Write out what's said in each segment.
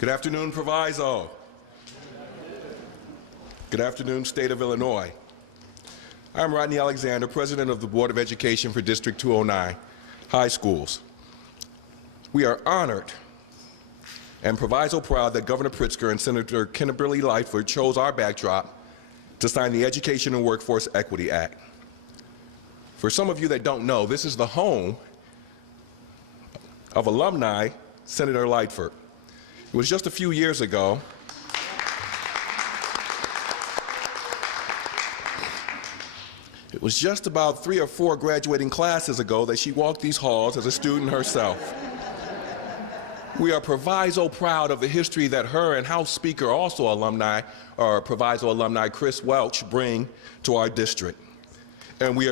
Good afternoon, Proviso. Good afternoon, State of Illinois. I'm Rodney Alexander, President of the Board of Education for District 209 High Schools. We are honored and proviso proud that Governor Pritzker and Senator Kimberly Lightford chose our backdrop to sign the Education and Workforce Equity Act. For some of you that don't know, this is the home of alumni Senator Lightford. It was just a few years ago It was just about 3 or 4 graduating classes ago that she walked these halls as a student herself. We are proviso proud of the history that her and House Speaker, also alumni, or proviso alumni Chris Welch, bring to our district. And we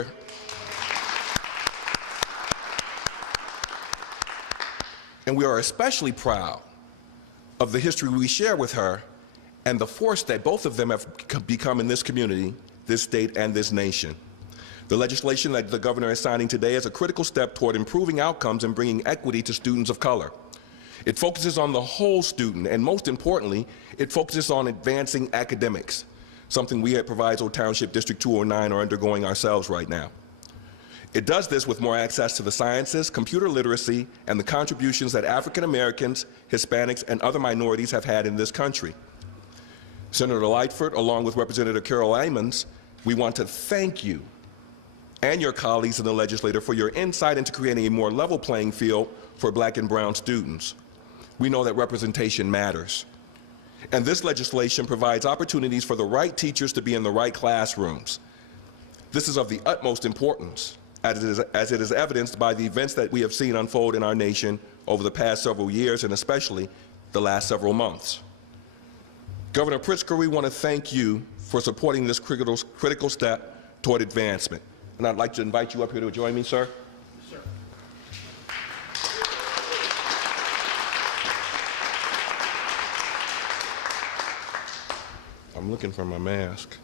are especially proud of the history we share with her and the force that both of them have become in this community, this state, and this nation. The legislation that the governor is signing today is a critical step toward improving outcomes and bringing equity to students of color. It focuses on the whole student, and most importantly, it focuses on advancing academics, something we at Proviso Township District 209 are undergoing ourselves right now. It does this with more access to the sciences, computer literacy, and the contributions that African Americans, Hispanics, and other minorities have had in this country. Senator Lightford, along with Representative Carol Ammons, we want to thank you and your colleagues in the legislature for your insight into creating a more level playing field for Black and brown students. We know that representation matters. And this legislation provides opportunities for the right teachers to be in the right classrooms. This is of the utmost importance, as it is evidenced by the events that we have seen unfold in our nation over the past several years, and especially the last several months. Governor Pritzker, we want to thank you for supporting this critical step toward advancement. And I'd like to invite you up here to join me, sir. Yes, sir. I'm looking for my mask.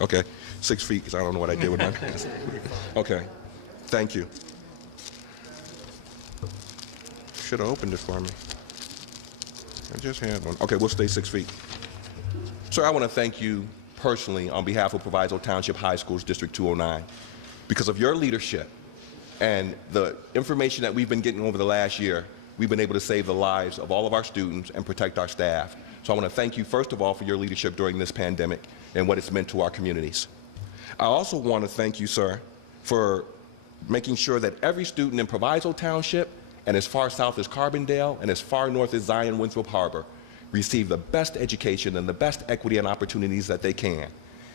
Okay, 6 feet, because I don't know what I did with my mask. Okay, thank you. Should have opened it for me. I just had one. Okay, we'll stay 6 feet. Sir, I want to thank you personally on behalf of Proviso Township High Schools District 209. Because of your leadership and the information that we've been getting over the last year, we've been able to save the lives of all of our students and protect our staff. So I want to thank you first of all for your leadership during this pandemic and what it's meant to our communities. I also want to thank you, sir, for making sure that every student in Proviso Township and as far south as Carbondale and as far north as Zion Winthrop Harbor receive the best education and the best equity and opportunities that they can.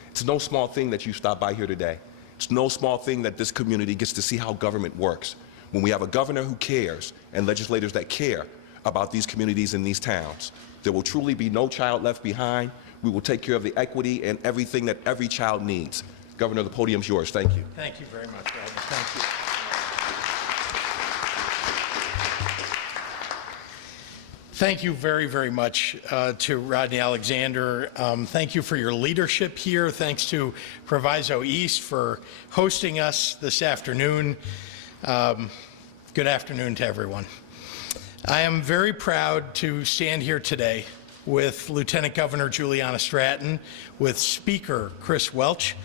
It's no small thing that you stopped by here today. It's no small thing that this community gets to see how government works. When we have a governor who cares and legislators that care about these communities and these towns, there will truly be no child left behind. We will take care of the equity and everything that every child needs. Governor, the podium's yours. Thank you. Thank you very much, Rodney. Thank you. Thank you very, very much to Rodney Alexander. Thank you for your leadership here. Thanks to Proviso East for hosting us this afternoon. Good afternoon to everyone. I am very proud to stand here today with Lieutenant Governor Juliana Stratton, with Speaker Chris Welch,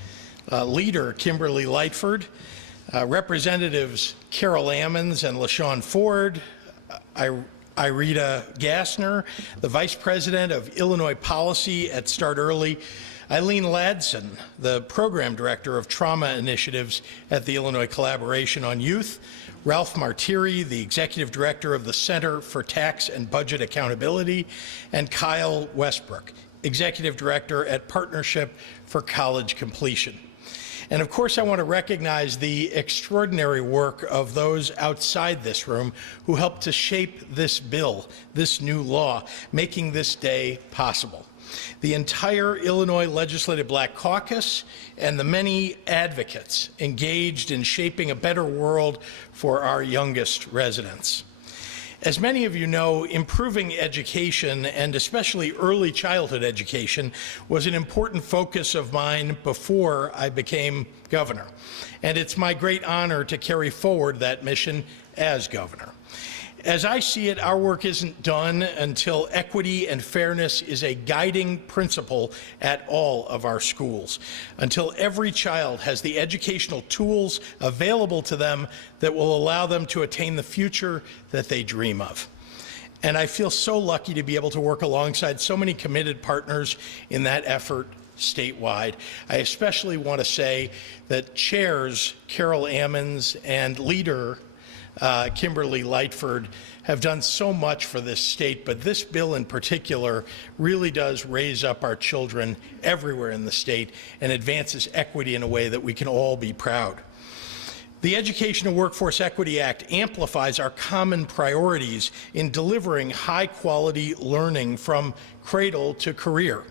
Leader Kimberly Lightford, Representatives Carol Ammons and LaShawn Ford, Irita Gassner, the Vice President of Illinois Policy at Start Early, Eileen Ladson, the Program Director of Trauma Initiatives at the Illinois Collaboration on Youth, Ralph Martiri, the Executive Director of the Center for Tax and Budget Accountability, and Kyle Westbrook, Executive Director at Partnership for College Completion. And of course, I want to recognize the extraordinary work of those outside this room who helped to shape this bill, this new law, making this day possible. The entire Illinois Legislative Black Caucus and the many advocates engaged in shaping a better world for our youngest residents. As many of you know, improving education, and especially early childhood education, was an important focus of mine before I became governor. And it's my great honor to carry forward that mission as governor. As I see it, our work isn't done until equity and fairness is a guiding principle at all of our schools, until every child has the educational tools available to them that will allow them to attain the future that they dream of. And I feel so lucky to be able to work alongside so many committed partners in that effort statewide. I especially want to say that chairs Carol Ammons and leader Kimberly Lightford have done so much for this state, but this bill in particular really does raise up our children everywhere in the state and advances equity in a way that we can all be proud. The Education and Workforce Equity Act amplifies our common priorities in delivering high-quality learning from cradle to career,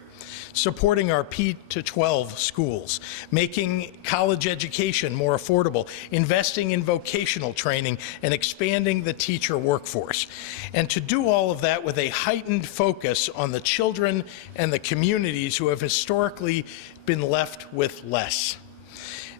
supporting our P-12 schools, making college education more affordable, investing in vocational training, and expanding the teacher workforce. And to do all of that with a heightened focus on the children and the communities who have historically been left with less.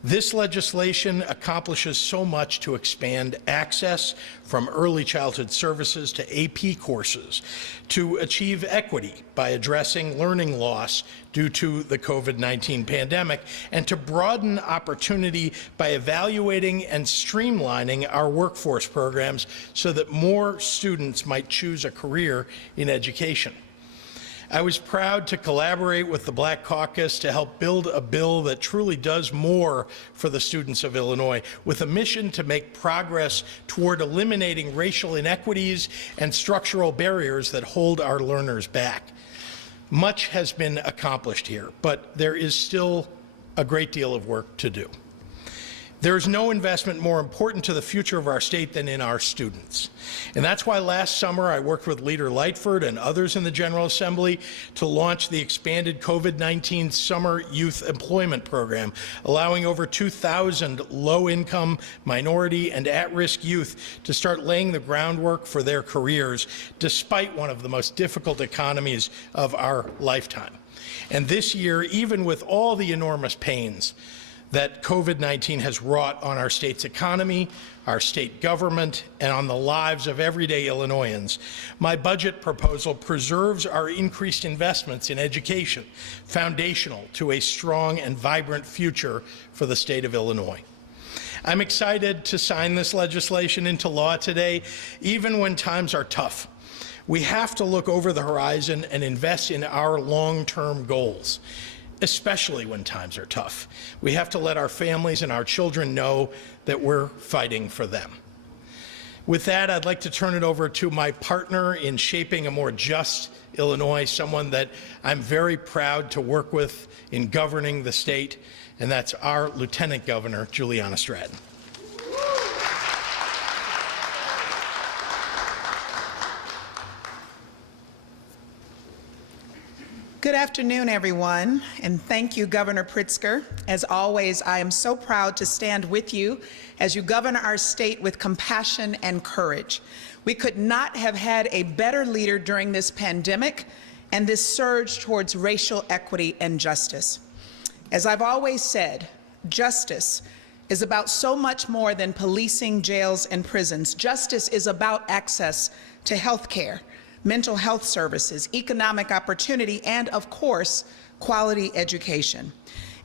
This legislation accomplishes so much to expand access from early childhood services to AP courses, to achieve equity by addressing learning loss due to the COVID-19 pandemic, and to broaden opportunity by evaluating and streamlining our workforce programs so that more students might choose a career in education. I was proud to collaborate with the Black Caucus to help build a bill that truly does more for the students of Illinois, with a mission to make progress toward eliminating racial inequities and structural barriers that hold our learners back. Much has been accomplished here, but there is still a great deal of work to do. There is no investment more important to the future of our state than in our students. And that's why last summer I worked with Leader Lightford and others in the General Assembly to launch the expanded COVID-19 Summer Youth Employment Program, allowing over 2,000 low-income, minority, and at-risk youth to start laying the groundwork for their careers, despite one of the most difficult economies of our lifetime. And this year, even with all the enormous pains that COVID-19 has wrought on our state's economy, our state government, and on the lives of everyday Illinoisans, my budget proposal preserves our increased investments in education, foundational to a strong and vibrant future for the state of Illinois. I'm excited to sign this legislation into law today, even when times are tough. We have to look over the horizon and invest in our long-term goals, especially when times are tough. We have to let our families and our children know that we're fighting for them. With that, I'd like to turn it over to my partner in shaping a more just Illinois, someone that I'm very proud to work with in governing the state, and that's our Lieutenant Governor, Juliana Stratton. Good afternoon, everyone, and thank you, Governor Pritzker. As always, I am so proud to stand with you as you govern our state with compassion and courage. We could not have had a better leader during this pandemic and this surge towards racial equity and justice. As I've always said, justice is about so much more than policing jails and prisons. Justice is about access to health care, mental health services, economic opportunity, and of course, quality education.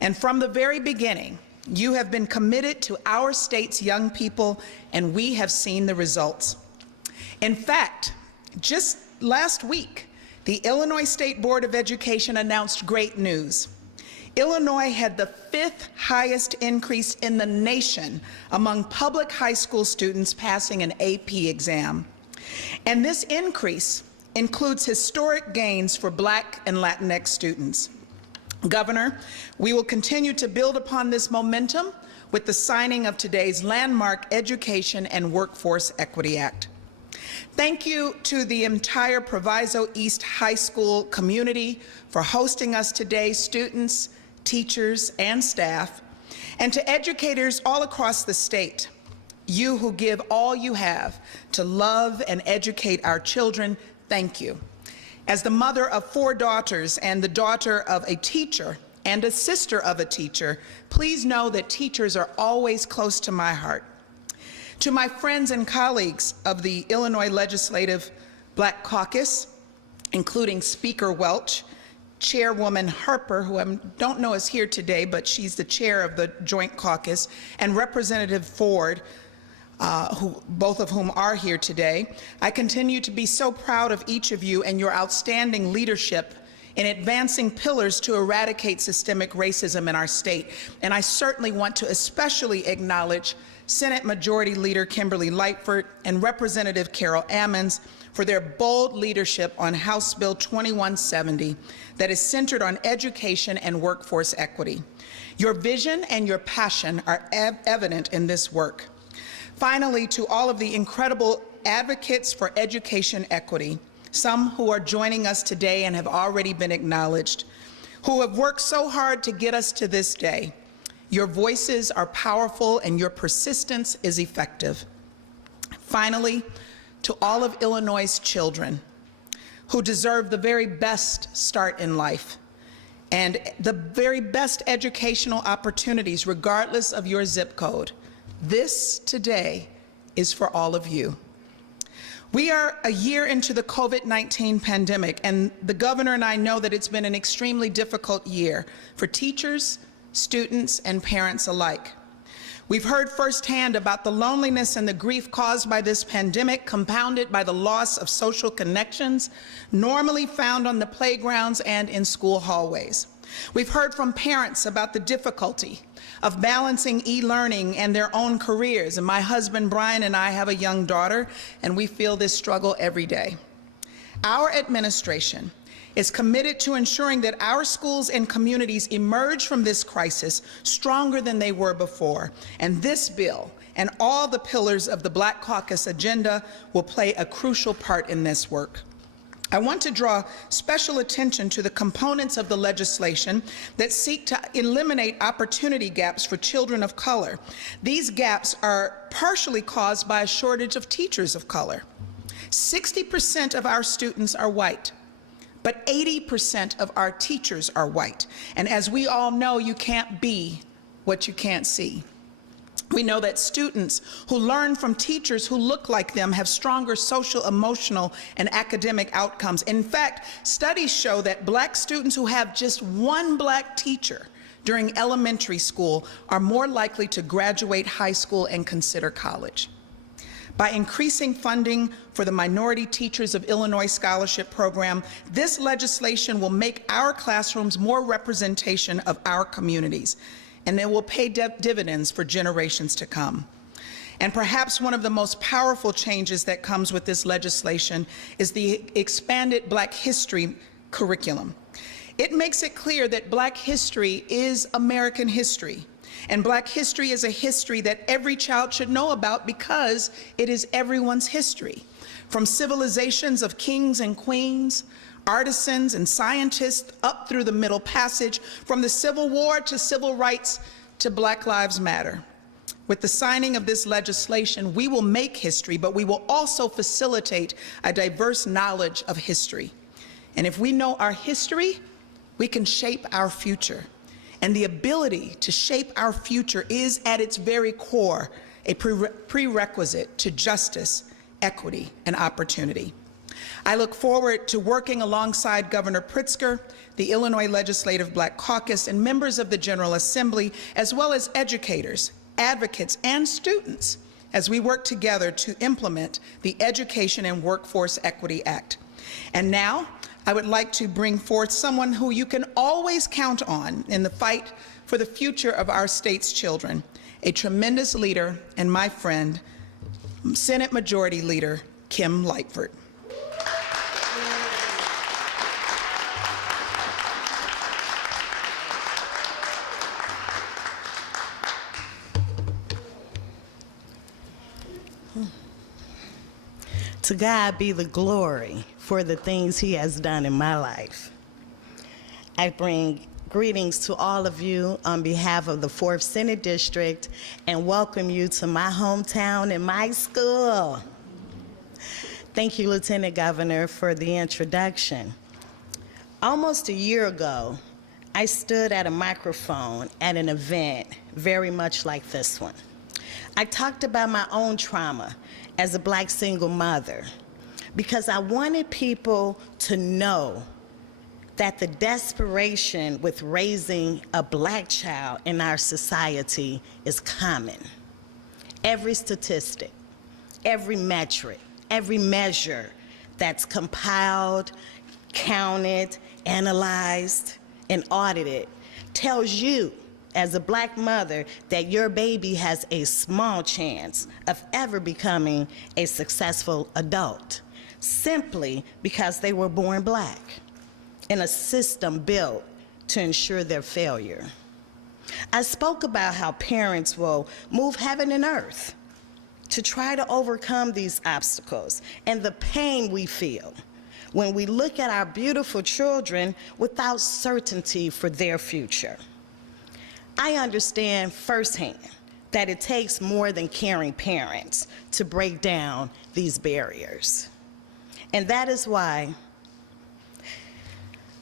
And from the very beginning, you have been committed to our state's young people, and we have seen the results. In fact, just last week, the Illinois State Board of Education announced great news. Illinois had the 5th highest increase in the nation among public high school students passing an AP exam. And this increase includes historic gains for Black and Latinx students. Governor, we will continue to build upon this momentum with the signing of today's landmark Education and Workforce Equity Act. Thank you to the entire Proviso East High School community for hosting us today, students, teachers, and staff, and to educators all across the state. You who give all you have to love and educate our children, thank you. As the mother of 4 daughters and the daughter of a teacher and a sister of a teacher, please know that teachers are always close to my heart. To my friends and colleagues of the Illinois Legislative Black Caucus, including Speaker Welch, Chairwoman Harper, who I don't know is here today, but she's the chair of the Joint Caucus, and Representative Ford, both of whom are here today, I continue to be so proud of each of you and your outstanding leadership in advancing pillars to eradicate systemic racism in our state. And I certainly want to especially acknowledge Senate Majority Leader Kimberly Lightford and Representative Carol Ammons for their bold leadership on House Bill 2170 that is centered on education and workforce equity. Your vision and your passion are evident in this work. Finally, to all of the incredible advocates for education equity, some who are joining us today and have already been acknowledged, who have worked so hard to get us to this day, your voices are powerful and your persistence is effective. Finally, to all of Illinois' children who deserve the very best start in life and the very best educational opportunities regardless of your zip code, this today is for all of you. We are a year into the COVID-19 pandemic, and the governor and I know that it's been an extremely difficult year for teachers, students, and parents alike. We've heard firsthand about the loneliness and the grief caused by this pandemic, compounded by the loss of social connections normally found on the playgrounds and in school hallways. We've heard from parents about the difficulty of balancing e-learning and their own careers. And my husband, Brian, and I have a young daughter, and we feel this struggle every day. Our administration is committed to ensuring that our schools and communities emerge from this crisis stronger than they were before. And this bill and all the pillars of the Black Caucus agenda will play a crucial part in this work. I want to draw special attention to the components of the legislation that seek to eliminate opportunity gaps for children of color. These gaps are partially caused by a shortage of teachers of color. 60% of our students are white, but 80% of our teachers are white. And as we all know, you can't be what you can't see. We know that students who learn from teachers who look like them have stronger social, emotional, and academic outcomes. In fact, studies show that Black students who have just one Black teacher during elementary school are more likely to graduate high school and consider college. By increasing funding for the Minority Teachers of Illinois Scholarship Program, this legislation will make our classrooms more representation of our communities, and it will pay dividends for generations to come. And perhaps one of the most powerful changes that comes with this legislation is the expanded Black history curriculum. It makes it clear that Black history is American history, and Black history is a history that every child should know about because it is everyone's history. From civilizations of kings and queens, artisans and scientists up through the Middle Passage, from the Civil War to civil rights to Black Lives Matter. With the signing of this legislation, we will make history, but we will also facilitate a diverse knowledge of history. And if we know our history, we can shape our future. And the ability to shape our future is at its very core a prerequisite to justice, equity, and opportunity. I look forward to working alongside Governor Pritzker, the Illinois Legislative Black Caucus, and members of the General Assembly, as well as educators, advocates, and students, as we work together to implement the Education and Workforce Equity Act. And now, I would like to bring forth someone who you can always count on in the fight for the future of our state's children, a tremendous leader and my friend, Senate Majority Leader Kim Lightford. To God be the glory for the things he has done in my life. I bring greetings to all of you on behalf of the 4th Senate District and welcome you to my hometown and my school. Thank you, Lieutenant Governor, for the introduction. Almost a year ago, I stood at a microphone at an event very much like this one. I talked about my own trauma as a Black single mother because I wanted people to know that the desperation with raising a Black child in our society is common. Every statistic, every metric, every measure that's compiled, counted, analyzed, and audited tells you as a Black mother that your baby has a small chance of ever becoming a successful adult simply because they were born Black in a system built to ensure their failure. I spoke about how parents will move heaven and earth to try to overcome these obstacles and the pain we feel when we look at our beautiful children without certainty for their future. I understand firsthand that it takes more than caring parents to break down these barriers. And that is why,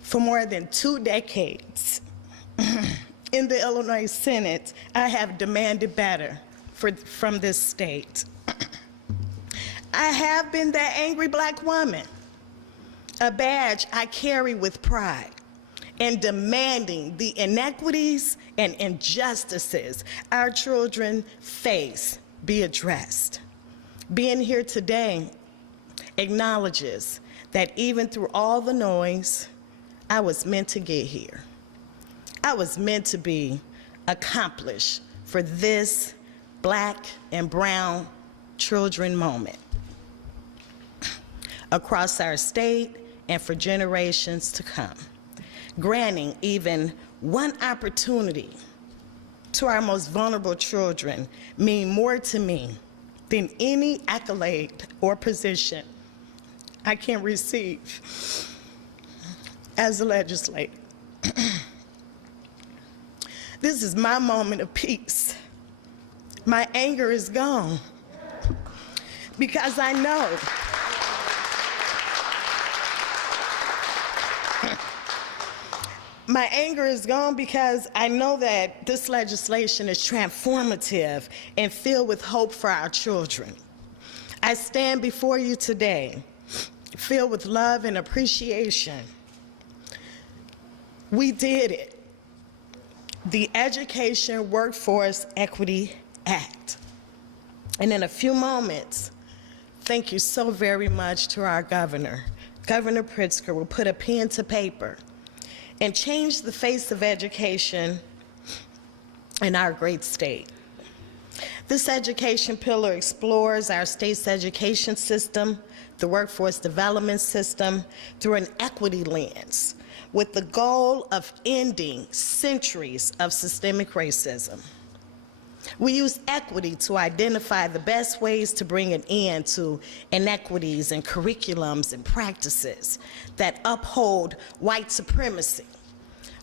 for more than 2 decades, in the Illinois Senate, I have demanded better from this state. I have been that angry Black woman, a badge I carry with pride, and demanding the inequities and injustices our children face be addressed. Being here today acknowledges that even through all the noise, I was meant to get here. I was meant to be accomplished for this Black and brown children moment across our state and for generations to come, granting even one opportunity to our most vulnerable children mean more to me than any accolade or position I can receive as a legislator. This is my moment of peace. My anger is gone because I know my anger is gone because I know that this legislation is transformative and filled with hope for our children. I stand before you today filled with love and appreciation. We did it. The Education Workforce Equity Act. And in a few moments, thank you so very much to our governor. Governor Pritzker will put a pen to paper and change the face of education in our great state. This education pillar explores our state's education system, the workforce development system, through an equity lens, with the goal of ending centuries of systemic racism. We use equity to identify the best ways to bring an end to inequities in curriculums and practices that uphold white supremacy,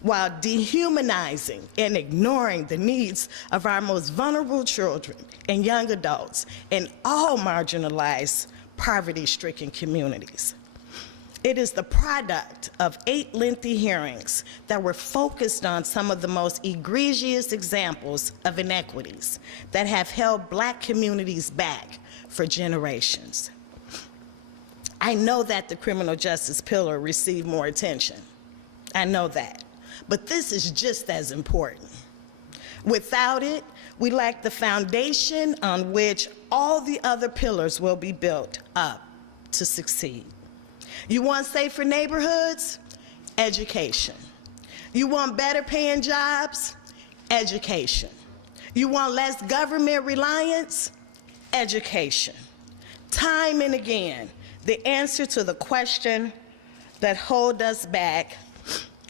while dehumanizing and ignoring the needs of our most vulnerable children and young adults in all marginalized, poverty-stricken communities. It is the product of 8 lengthy hearings that were focused on some of the most egregious examples of inequities that have held Black communities back for generations. I know that the criminal justice pillar received more attention. I know that. But this is just as important. Without it, we lack the foundation on which all the other pillars will be built up to succeed. You want safer neighborhoods? Education. You want better paying jobs? Education. You want less government reliance? Education. Time and again, the answer to the question that hold us back,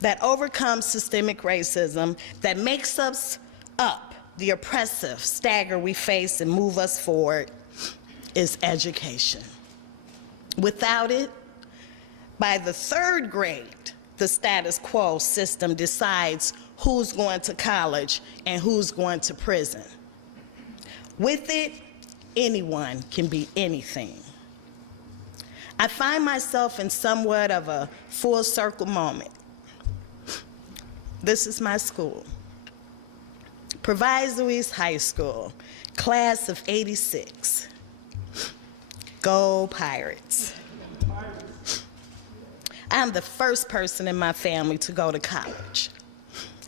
that overcomes systemic racism, that makes us up the oppressive stagger we face and move us forward, is education. Without it, by the 3rd grade, the status quo system decides who's going to college and who's going to prison. With it, anyone can be anything. I find myself in somewhat of a full circle moment. This is my school. Proviso East High School, class of '86. Go Pirates. I'm the first person in my family to go to college.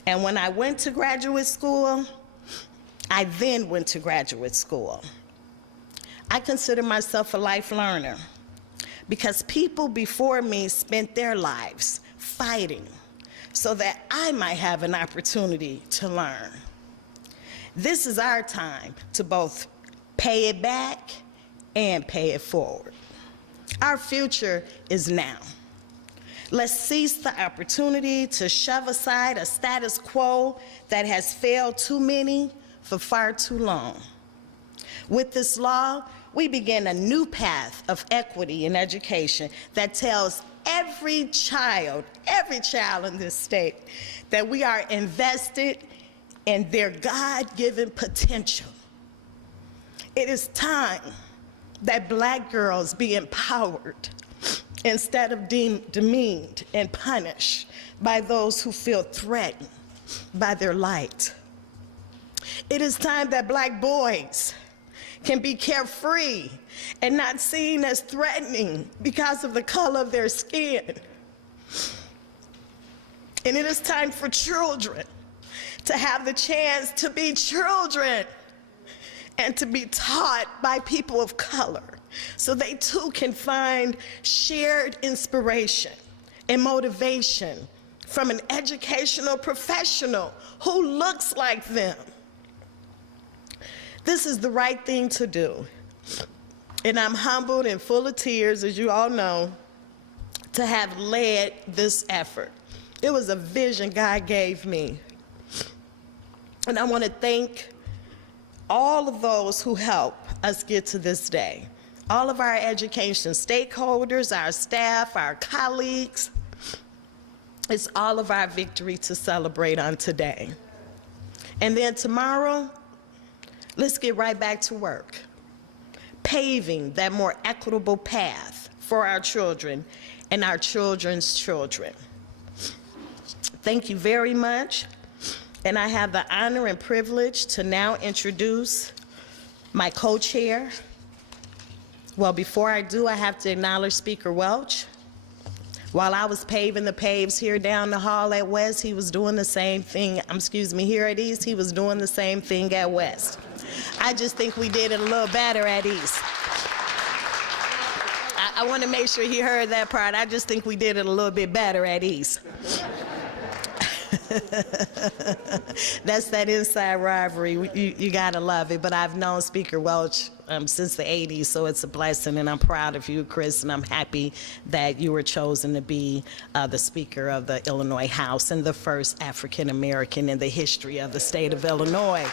And when I went to graduate school, I then went to graduate school. I consider myself a life learner because people before me spent their lives fighting so that I might have an opportunity to learn. This is our time to both pay it back and pay it forward. Our future is now. Let's seize the opportunity to shove aside a status quo that has failed too many for far too long. With this law, we begin a new path of equity in education that tells every child in this state that we are invested in their God-given potential. It is time that Black girls be empowered instead of demeaned and punished by those who feel threatened by their light. It is time that Black boys can be carefree and not seen as threatening because of the color of their skin. And it is time for children to have the chance to be children and to be taught by people of color so they too can find shared inspiration and motivation from an educational professional who looks like them. This is the right thing to do. And I'm humbled and full of tears, as you all know, to have led this effort. It was a vision God gave me. And I want to thank all of those who helped us get to this day. All of our education stakeholders, our staff, our colleagues. It's all of our victory to celebrate on today. And then tomorrow, let's get right back to work, paving that more equitable path for our children and our children's children. Thank you very much. And I have the honor and privilege to now introduce my co-chair. Well, before I do, I have to acknowledge Speaker Welch. While I was paving the paves here down the hall at West, he was doing the same thing, here at East, he was doing the same thing at West. I just think we did it a little better at East. I want to make sure he heard that part. I just think we did it a little bit better at East. That's that inside rivalry. You gotta love it. But I've known Speaker Welch since the 80s, so it's a blessing, and I'm proud of you, Chris, and I'm happy that you were chosen to be the Speaker of the Illinois House and the first African American in the history of the state of Illinois.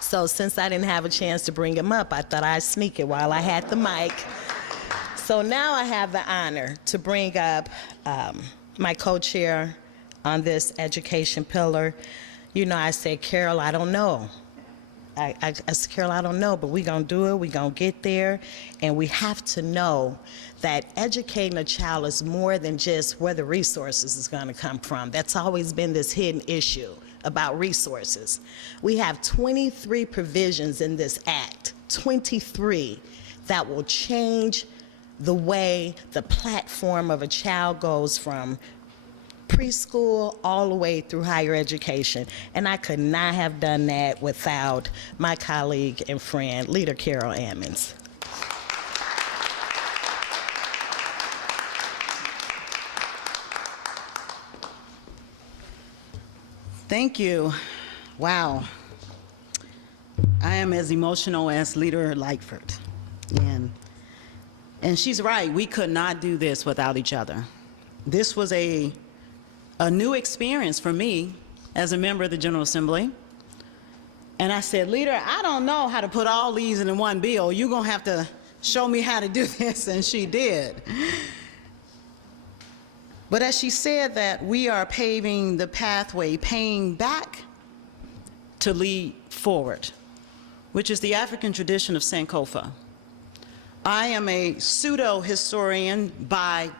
So since I didn't have a chance to bring him up, I thought I'd sneak it while I had the mic. So now I have the honor to bring up my co-chair on this education pillar. You know, I said, Carol, I don't know. I said, Carol, I don't know, but we're going to do it. We're going to get there. And we have to know that educating a child is more than just where the resources is going to come from. That's always been this hidden issue about resources. We have 23 provisions in this act, 23, that will change the way the platform of a child goes from preschool all the way through higher education. And I could not have done that without my colleague and friend, Leader Carol Ammons. Thank you. Wow. I am as emotional as Leader Lightford. And she's right, we could not do this without each other. This was a new experience for me as a member of the General Assembly. And I said, Leader, I don't know how to put all these in one bill. You're gonna have to show me how to do this, and she did. But as she said that we are paving the pathway, paying back to lead forward, which is the African tradition of Sankofa. I am a pseudo-historian by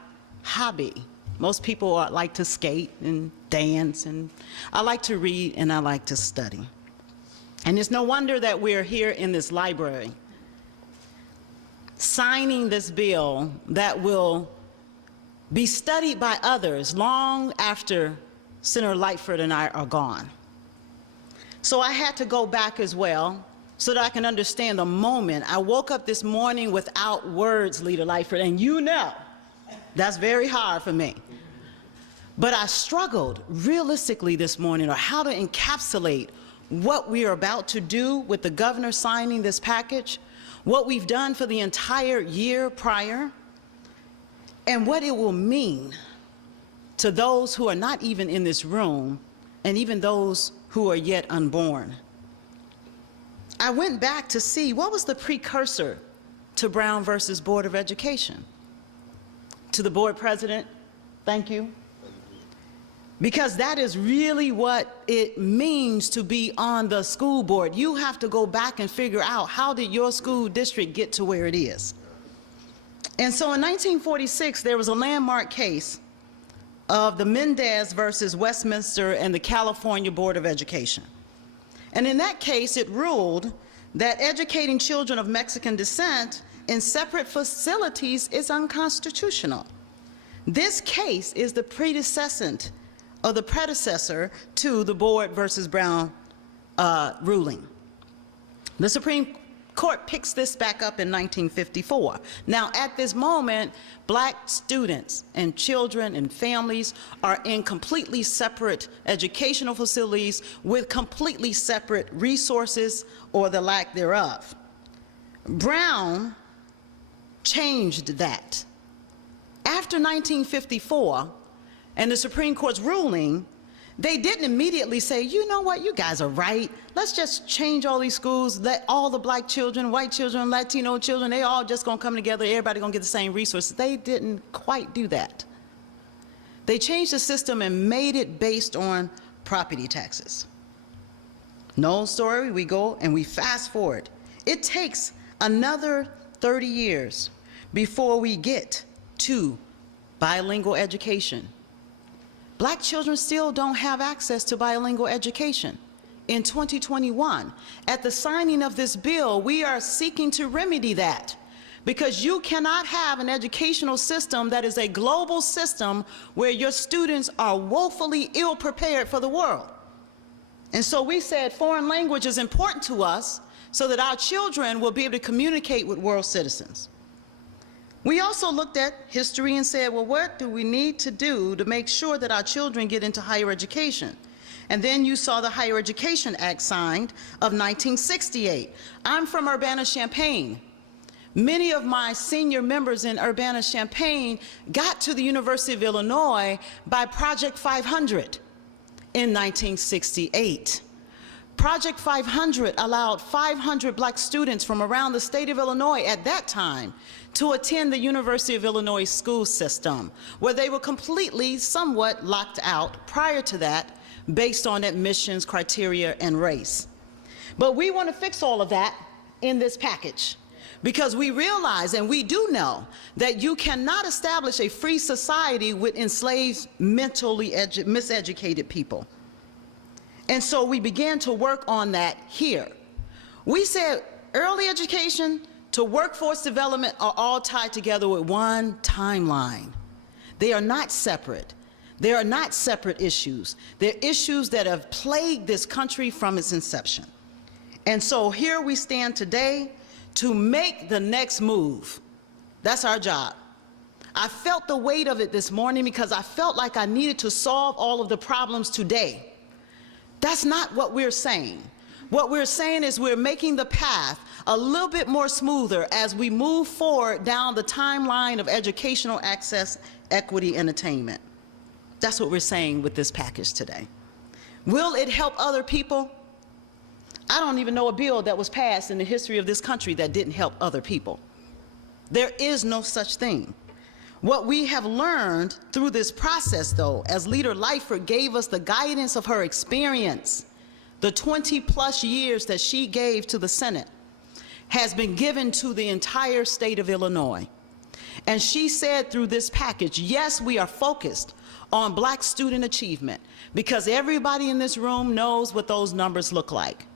hobby, Most people like to skate and dance, and I like to read and I like to study. And it's no wonder that we're here in this library signing this bill that will be studied by others long after Senator Lightford and I are gone. So I had to go back as well so that I can understand the moment. I woke up this morning without words, Leader Lightford, and you know that's very hard for me. But I struggled realistically this morning on how to encapsulate what we are about to do with the governor signing this package, what we've done for the entire year prior, and what it will mean to those who are not even in this room, and even those who are yet unborn. I went back to see what was the precursor to Brown versus Board of Education. To the board president, thank you. Because that is really what it means to be on the school board. You have to go back and figure out, how did your school district get to where it is? And so in 1946, there was a landmark case of the Mendez versus Westminster and the California Board of Education. And in that case, it ruled that educating children of Mexican descent in separate facilities is unconstitutional. This case is the predecessor to the Board versus Brown ruling. The Supreme Court picks this back up in 1954. Now, at this moment, black students and children and families are in completely separate educational facilities with completely separate resources or the lack thereof. Brown changed that. After 1954 and the Supreme Court's ruling, they didn't immediately say, you know what, you guys are right. Let's just change all these schools, let all the black children, white children, Latino children, they all just gonna come together, everybody gonna get the same resources. They didn't quite do that. They changed the system and made it based on property taxes. No story, we go and we fast forward. It takes another 30 years before we get to bilingual education. Black children still don't have access to bilingual education. In 2021, at the signing of this bill, we are seeking to remedy that, because you cannot have an educational system that is a global system where your students are woefully ill prepared for the world. And so we said foreign language is important to us so that our children will be able to communicate with world citizens. We also looked at history and said, well, what do we need to do to make sure that our children get into higher education? And then you saw the Higher Education Act signed of 1968. I'm from Urbana-Champaign. Many of my senior members in Urbana-Champaign got to the University of Illinois by Project 500 in 1968. Project 500 allowed 500 black students from around the state of Illinois at that time to attend the University of Illinois school system, where they were completely, somewhat locked out prior to that based on admissions criteria and race. But we want to fix all of that in this package, because we realize, and we do know, that you cannot establish a free society with enslaved, mentally miseducated people. And so we began to work on that here. We said early education to workforce development are all tied together with one timeline. They are not separate. They are not separate issues. They're issues that have plagued this country from its inception. And so here we stand today to make the next move. That's our job. I felt the weight of it this morning because I felt like I needed to solve all of the problems today. That's not what we're saying. What we're saying is we're making the path a little bit more smoother as we move forward down the timeline of educational access, equity, and attainment. That's what we're saying with this package today. Will it help other people? I don't even know a bill that was passed in the history of this country that didn't help other people. There is no such thing. What we have learned through this process, though, as Leader Lightford gave us the guidance of her experience, the 20+ years that she gave to the Senate, has been given to the entire state of Illinois. And she said through this package, yes, we are focused on Black student achievement because everybody in this room knows what those numbers look like.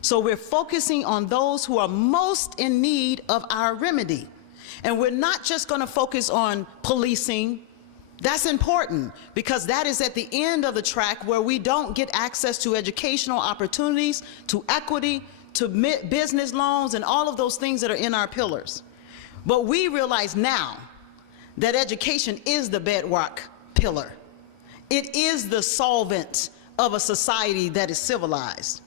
So we're focusing on those who are most in need of our remedy. And we're not just going to focus on policing. That's important because that is at the end of the track where we don't get access to educational opportunities, to equity, to business loans, and all of those things that are in our pillars. But we realize now that education is the bedrock pillar. It is the solvent of a society that is civilized.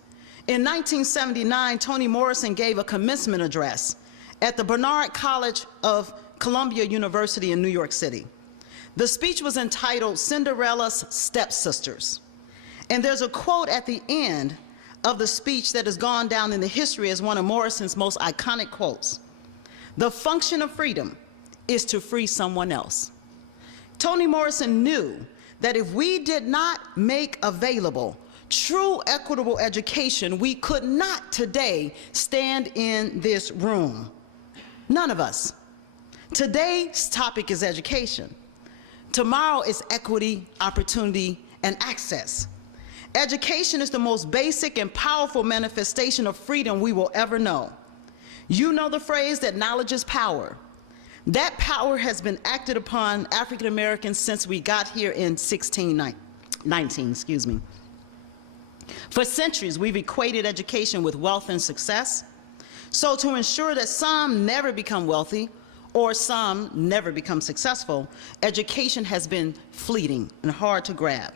In 1979, Toni Morrison gave a commencement address at the Barnard College of Columbia University in New York City. The speech was entitled Cinderella's Stepsisters. And there's a quote at the end of the speech that has gone down in the history as one of Morrison's most iconic quotes. The function of freedom is to free someone else. Toni Morrison knew that if we did not make available true equitable education, we could not today stand in this room. None of us. Today's topic is education. Tomorrow is equity, opportunity, and access. Education is the most basic and powerful manifestation of freedom we will ever know. You know the phrase that knowledge is power. That power has been acted upon African Americans since we got here in 1619. For centuries, we've equated education with wealth and success. So to ensure that some never become wealthy or some never become successful, education has been fleeting and hard to grab.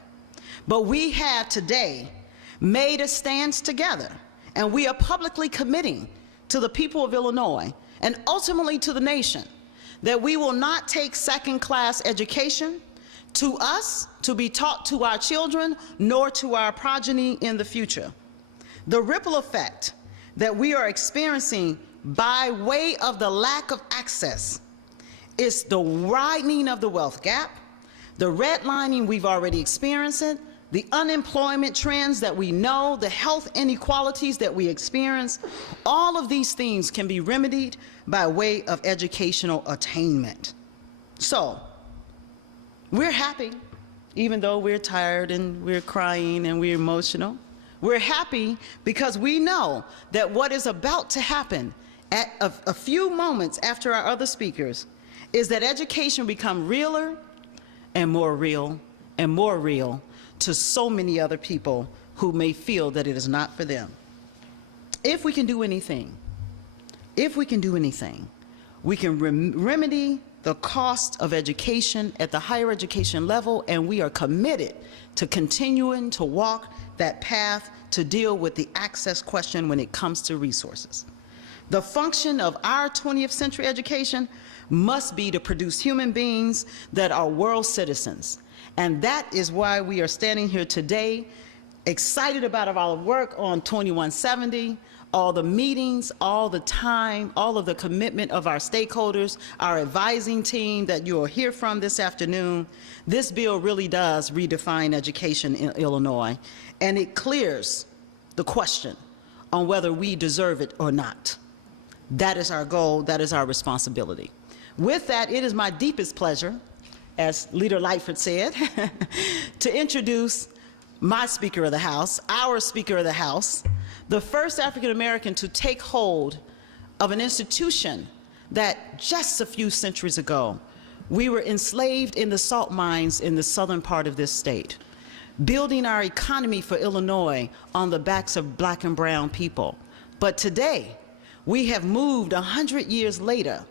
But we have today made a stance together, and we are publicly committing to the people of Illinois and ultimately to the nation that we will not take second-class education to us to be taught to our children nor to our progeny in the future. The ripple effect that we are experiencing by way of the lack of access is the widening of the wealth gap, the redlining we've already experienced, the unemployment trends that we know, the health inequalities that we experience. All of these things can be remedied by way of educational attainment. So we're happy, even though we're tired and we're crying and we're emotional. We're happy because we know that what is about to happen at a few moments after our other speakers is that education become realer and more real to so many other people who may feel that it is not for them. If we can do anything, we can remedy the cost of education at the higher education level, and we are committed to continuing to walk that path to deal with the access question when it comes to resources. The function of our 20th century education must be to produce human beings that are world citizens. And that is why we are standing here today, excited about our work on 2170, all the meetings, all the time, all of the commitment of our stakeholders, our advising team that you will hear from this afternoon. This bill really does redefine education in Illinois, and it clears the question on whether we deserve it or not. That is our goal, that is our responsibility. With that, it is my deepest pleasure, as Leader Lightford said, to introduce my Speaker of the House, our Speaker of the House, the first African American to take hold of an institution that just a few centuries ago, we were enslaved in the salt mines in the southern part of this state, building our economy for Illinois on the backs of Black and brown people. But today, we have moved 100 years later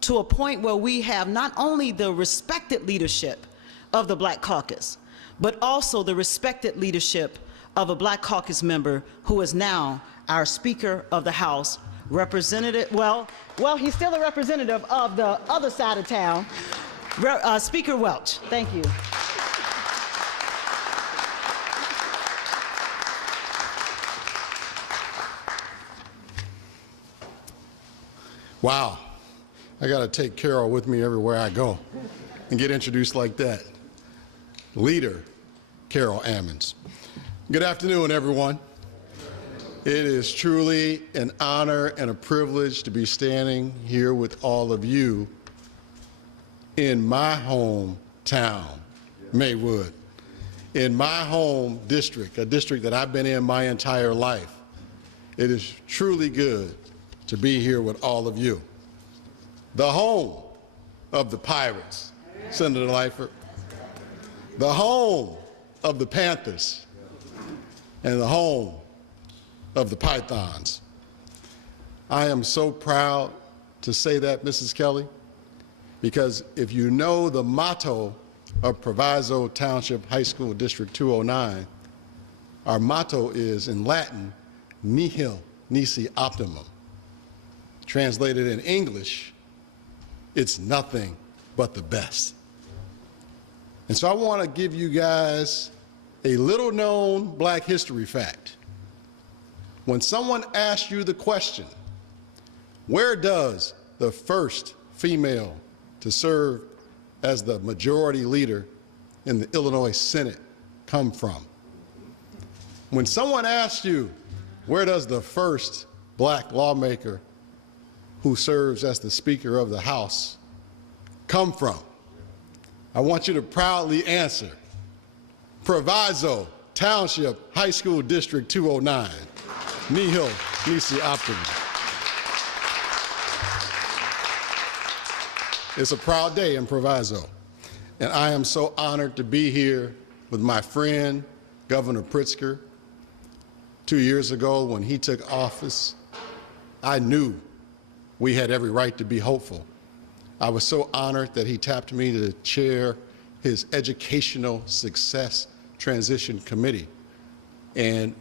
to a point where we have not only the respected leadership of the Black Caucus, but also the respected leadership of a Black Caucus member who is now our Speaker of the House, Representative, well, he's still a representative of the other side of town, Speaker Welch. Thank you. Wow. I got to take Carol with me everywhere I go and get introduced like that. Leader, Carol Ammons. Good afternoon, everyone. It is truly an honor and a privilege to be standing here with all of you in my hometown, Maywood, in my home district, a district that I've been in my entire life. It is truly good to be here with all of you. The home of the Pirates, Senator Lightford, the home of the Panthers, and the home of the Pythons. I am so proud to say that, Mrs. Kelly, because if you know the motto of Proviso Township High School District 209, our motto is in Latin, nihil nisi optimum. Translated in English, it's nothing but the best. And so I want to give you guys a little known Black history fact. When someone asks you the question, where does the first female to serve as the majority leader in the Illinois Senate come from? When someone asks you, where does the first Black lawmaker who serves as the Speaker of the House come from? I want you to proudly answer, Proviso Township High School District 209, nihil nisi optimum. It's a proud day in Proviso, and I am so honored to be here with my friend, Governor Pritzker. 2 years ago, when he took office, I knew we had every right to be hopeful. I was so honored that he tapped me to chair his Educational Success Transition Committee. And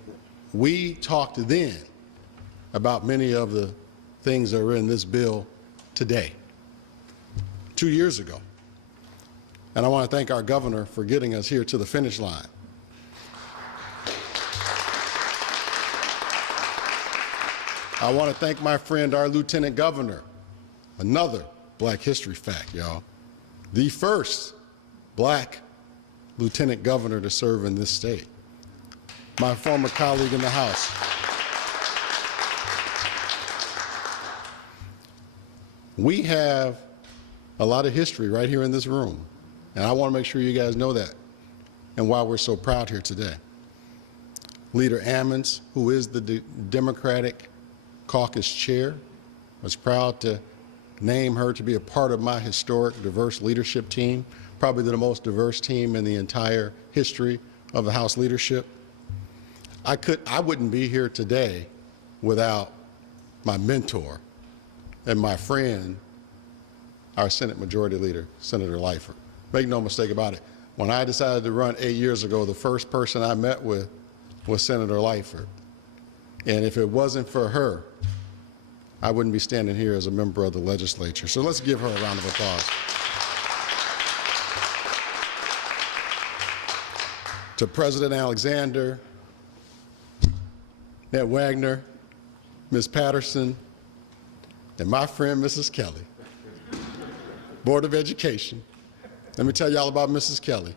we talked then about many of the things that are in this bill today, 2 years ago. And I want to thank our governor for getting us here to the finish line. I want to thank my friend, our Lieutenant Governor, another Black history fact, y'all. The first Black Lieutenant Governor to serve in this state. My former colleague in the House. We have a lot of history right here in this room, and I want to make sure you guys know that and why we're so proud here today. Leader Ammons, who is the Democratic Caucus chair, was proud to name her to be a part of my historic diverse leadership team, probably the most diverse team in the entire history of the House leadership. I wouldn't be here today without my mentor and my friend, our Senate Majority Leader, Senator Lightford. Make no mistake about it. When I decided to run 8 years ago, the first person I met with was Senator Lightford. And if it wasn't for her, I wouldn't be standing here as a member of the legislature. So let's give her a round of applause. To President Alexander, Ned Wagner, Ms. Patterson, and my friend, Mrs. Kelly, Board of Education. Let me tell you all about Mrs. Kelly.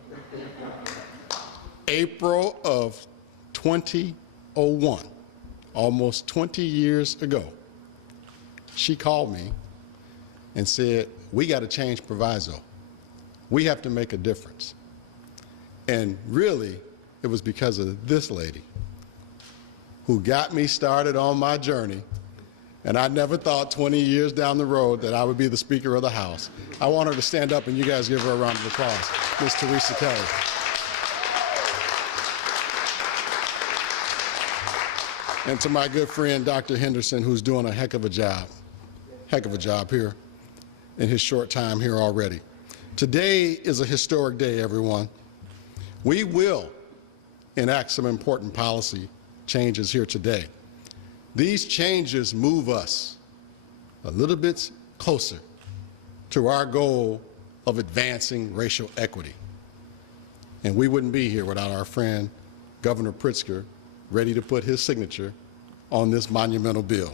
April of 2001, almost 20 years ago, she called me and said, we got to change Proviso. We have to make a difference. And really, it was because of this lady who got me started on my journey. And I never thought 20 years down the road that I would be the Speaker of the House. I want her to stand up and you guys give her a round of applause. Ms. Teresa Kelly. And to my good friend, Dr. Henderson, who's doing a heck of a job here in his short time here already. Today is a historic day, everyone. We will enact some important policy changes here today. These changes move us a little bit closer to our goal of advancing racial equity. And we wouldn't be here without our friend, Governor Pritzker, ready to put his signature on this monumental bill.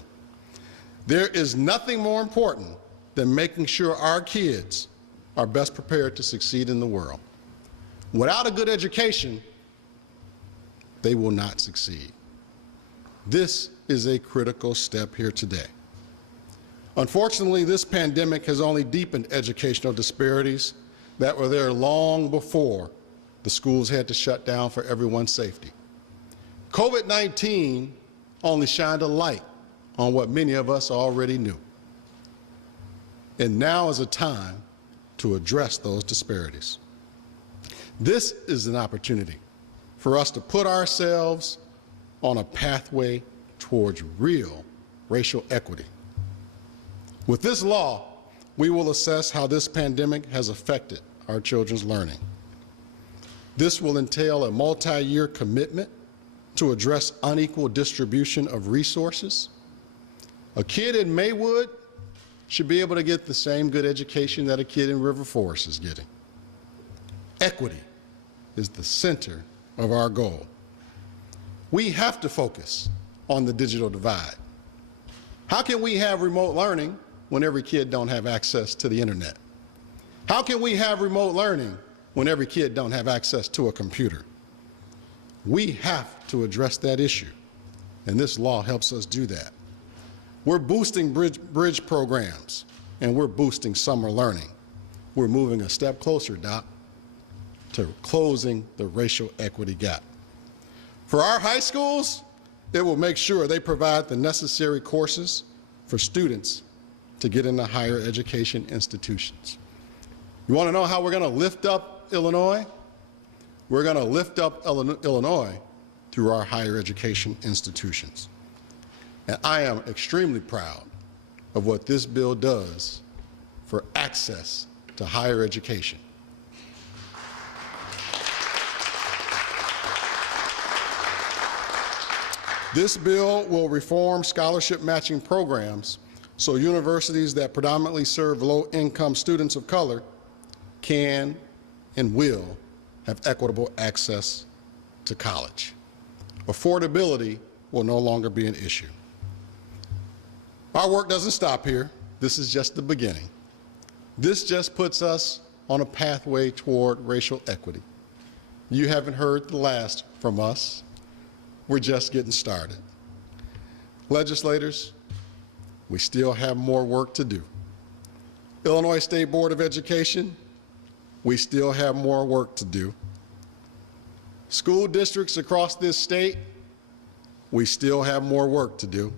There is nothing more important than making sure our kids are best prepared to succeed in the world. Without a good education, they will not succeed. This is a critical step here today. Unfortunately, this pandemic has only deepened educational disparities that were there long before the schools had to shut down for everyone's safety. COVID-19 only shined a light on what many of us already knew. And now is a time to address those disparities. This is an opportunity for us to put ourselves on a pathway towards real racial equity. With this law, we will assess how this pandemic has affected our children's learning. This will entail a multi-year commitment to address unequal distribution of resources. A kid in Maywood should be able to get the same good education that a kid in River Forest is getting. Equity is the center of our goal. We have to focus on the digital divide. How can we have remote learning when every kid don't have access to the internet? How can we have remote learning when every kid don't have access to a computer? We have to address that issue, and this law helps us do that. We're boosting bridge programs, and we're boosting summer learning. We're moving a step closer, Doc, to closing the racial equity gap. For our high schools, it will make sure they provide the necessary courses for students to get into higher education institutions. You want to know how we're going to lift up Illinois? We're going to lift up Illinois through our higher education institutions. And I am extremely proud of what this bill does for access to higher education. This bill will reform scholarship matching programs so universities that predominantly serve low-income students of color can and will have equitable access to college. Affordability will no longer be an issue. Our work doesn't stop here. This is just the beginning. This just puts us on a pathway toward racial equity. You haven't heard the last from us. We're just getting started. Legislators, we still have more work to do. Illinois State Board of Education, we still have more work to do. School districts across this state, we still have more work to do.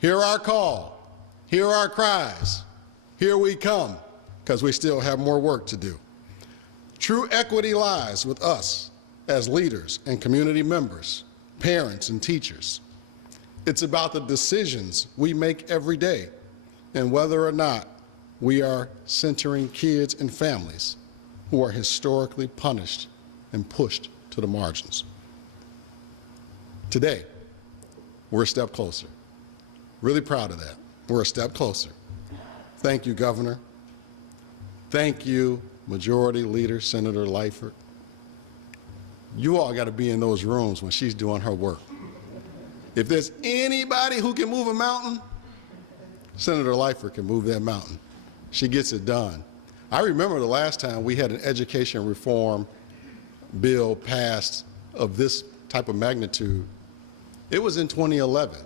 Hear our call, hear our cries, here we come, because we still have more work to do. True equity lies with us as leaders and community members, parents and teachers. It's about the decisions we make every day and whether or not we are centering kids and families who are historically punished and pushed to the margins. Today, we're a step closer. Really proud of that. We're a step closer. Thank you, Governor. Thank you, Majority Leader Senator Lightford. You all got to be in those rooms when she's doing her work. If there's anybody who can move a mountain, Senator Lightford can move that mountain. She gets it done. I remember the last time we had an education reform bill passed of this type of magnitude. It was in 2011.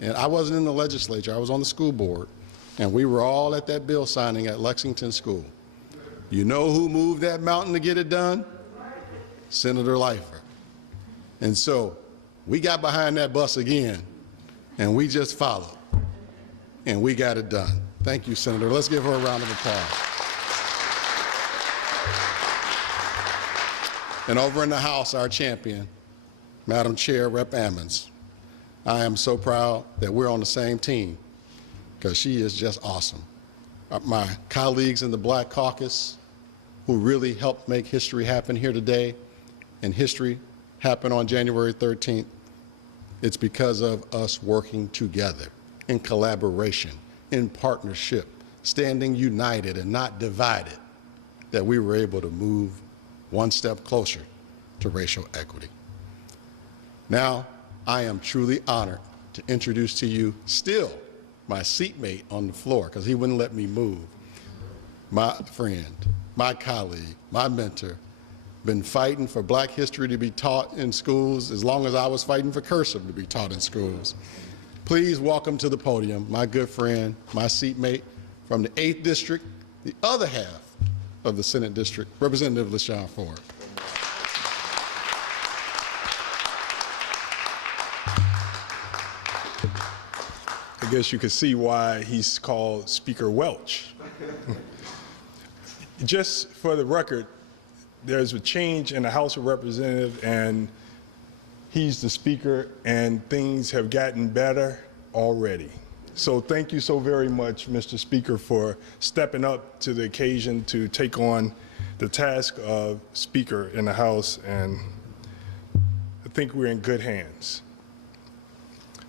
And I wasn't in the legislature, I was on the school board, and we were all at that bill signing at Lexington School. You know who moved that mountain to get it done? Senator Lightford. And so we got behind that bus again, and we just followed, and we got it done. Thank you, Senator. Let's give her a round of applause. And over in the House, our champion, Madam Chair, Rep. Ammons. I am so proud that we're on the same team because she is just awesome. My colleagues in the Black Caucus who really helped make history happen here today, and history happen on January 13th, it's because of us working together in collaboration, in partnership, standing united and not divided, that we were able to move one step closer to racial equity. Now, I am truly honored to introduce to you still my seatmate on the floor, because he wouldn't let me move. My friend, my colleague, my mentor, been fighting for Black history to be taught in schools as long as I was fighting for cursive to be taught in schools. Please welcome to the podium my good friend, my seatmate from the 8th District, the other half of the Senate District, Representative LaShawn Ford. I guess you could see why he's called Speaker Welch. Just for the record, there's a change in the House of Representatives, and he's the Speaker, and things have gotten better already. So thank you so very much, Mr. Speaker, for stepping up to the occasion to take on the task of Speaker in the House, and I think we're in good hands.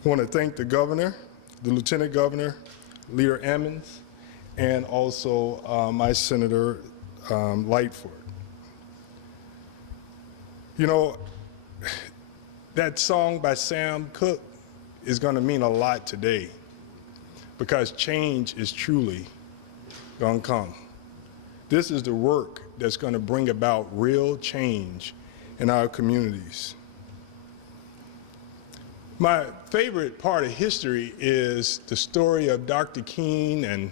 I want to thank the Governor, the Lieutenant Governor, Leader Ammons, and also my Senator Lightford. You know, that song by Sam Cooke is going to mean a lot today because change is truly going to come. This is the work that's going to bring about real change in our communities. My favorite part of history is the story of Dr. King and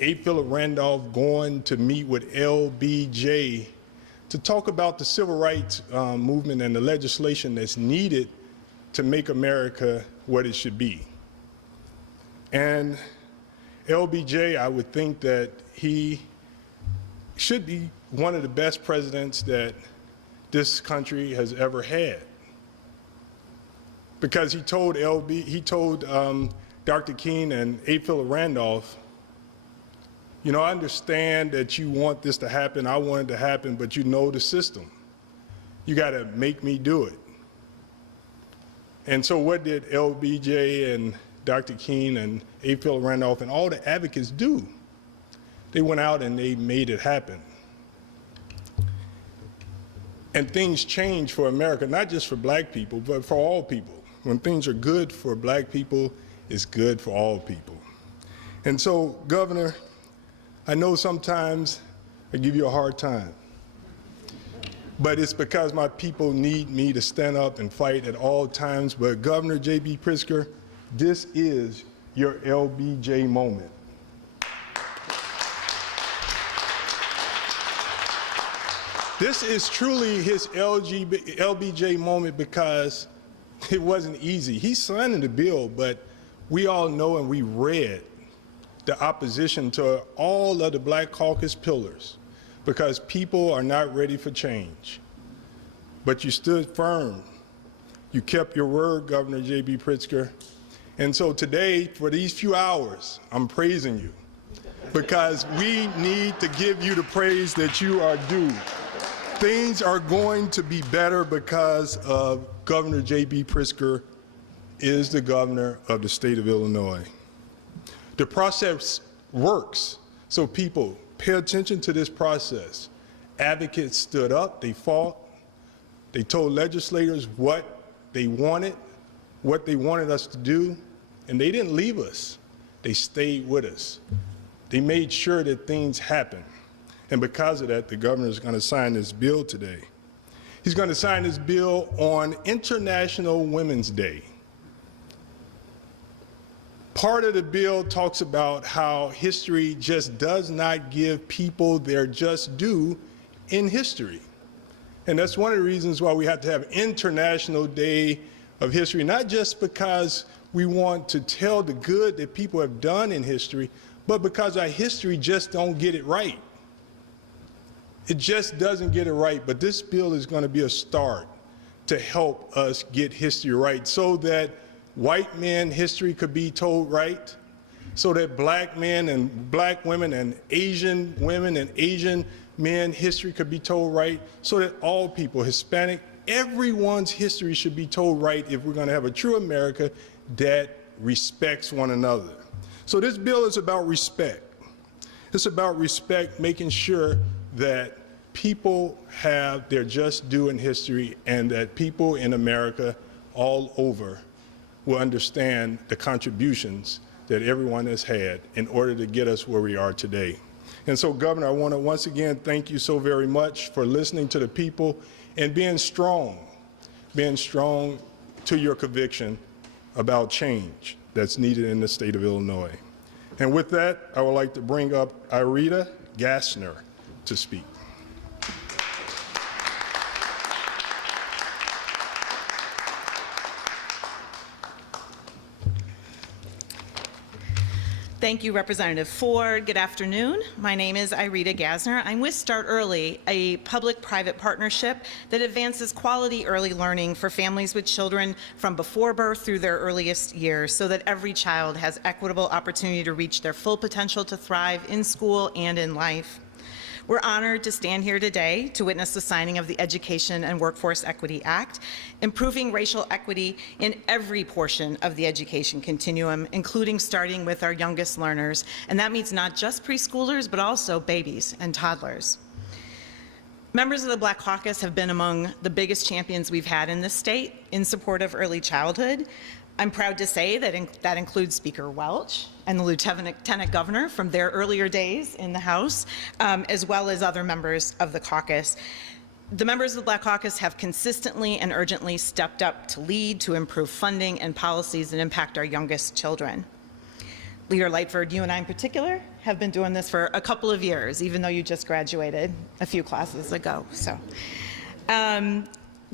A. Philip Randolph going to meet with LBJ to talk about the civil rights movement and the legislation that's needed to make America what it should be. And LBJ, I would think that he should be one of the best presidents that this country has ever had. Because he told Dr. King and A. Philip Randolph, you know, I understand that you want this to happen, I want it to happen, but you know the system. You got to make me do it. And so what did LBJ and Dr. King and A. Philip Randolph and all the advocates do? They went out and they made it happen. And things changed for America, not just for black people, but for all people. When things are good for black people, it's good for all people. And so, Governor, I know sometimes I give you a hard time, but it's because my people need me to stand up and fight at all times. But Governor J.B. Pritzker, this is your LBJ moment. This is truly his LBJ moment because it wasn't easy. He's signing the bill, but we all know and we read the opposition to all of the Black Caucus pillars because people are not ready for change. But you stood firm. You kept your word, Governor J.B. Pritzker. And so today, for these few hours, I'm praising you because we need to give you the praise that you are due. Things are going to be better because of Governor J.B. Pritzker is the governor of the state of Illinois. The process works, so people pay attention to this process. Advocates stood up, they fought, they told legislators what they wanted us to do, and they didn't leave us. They stayed with us. They made sure that things happened. And because of that, the governor is going to sign this bill today. He's going to sign this bill on International Women's Day. Part of the bill talks about how history just does not give people their just due in history. And that's one of the reasons why we have to have International Day of History, not just because we want to tell the good that people have done in history, but because our history just don't get it right. It just doesn't get it right, but this bill is going to be a start to help us get history right so that white men history could be told right, so that black men and black women and Asian women and Asian men history could be told right, so that all people, Hispanic, everyone's history should be told right if we're going to have a true America that respects one another. So this bill is about respect. It's about respect, making sure that people have their just due in history and that people in America all over will understand the contributions that everyone has had in order to get us where we are today. And so, Governor, I want to once again thank you so very much for listening to the people and being strong to your conviction about change. that's needed in the state of Illinois. And with that, I would like to bring up Irita Gassner to speak. Thank you, Representative Ford. Good afternoon. My name is Irita Gassner. I'm with Start Early, a public-private partnership that advances quality early learning for families with children from before birth through their earliest years so that every child has equitable opportunity to reach their full potential to thrive in school and in life. We're honored to stand here today to witness the signing of the Education and Workforce Equity Act, improving racial equity in every portion of the education continuum, including starting with our youngest learners. And that means not just preschoolers, but also babies and toddlers. Members of the Black Caucus have been among the biggest champions we've had in this state in support of early childhood. I'm proud to say that that includes Speaker Welch and the Lieutenant Governor from their earlier days in the House, as well as other members of the caucus. The members of the Black Caucus have consistently and urgently stepped up to lead, to improve funding and policies that impact our youngest children. Leader Lightford, you and I in particular have been doing this for a couple of years, even though you just graduated a few classes ago. So.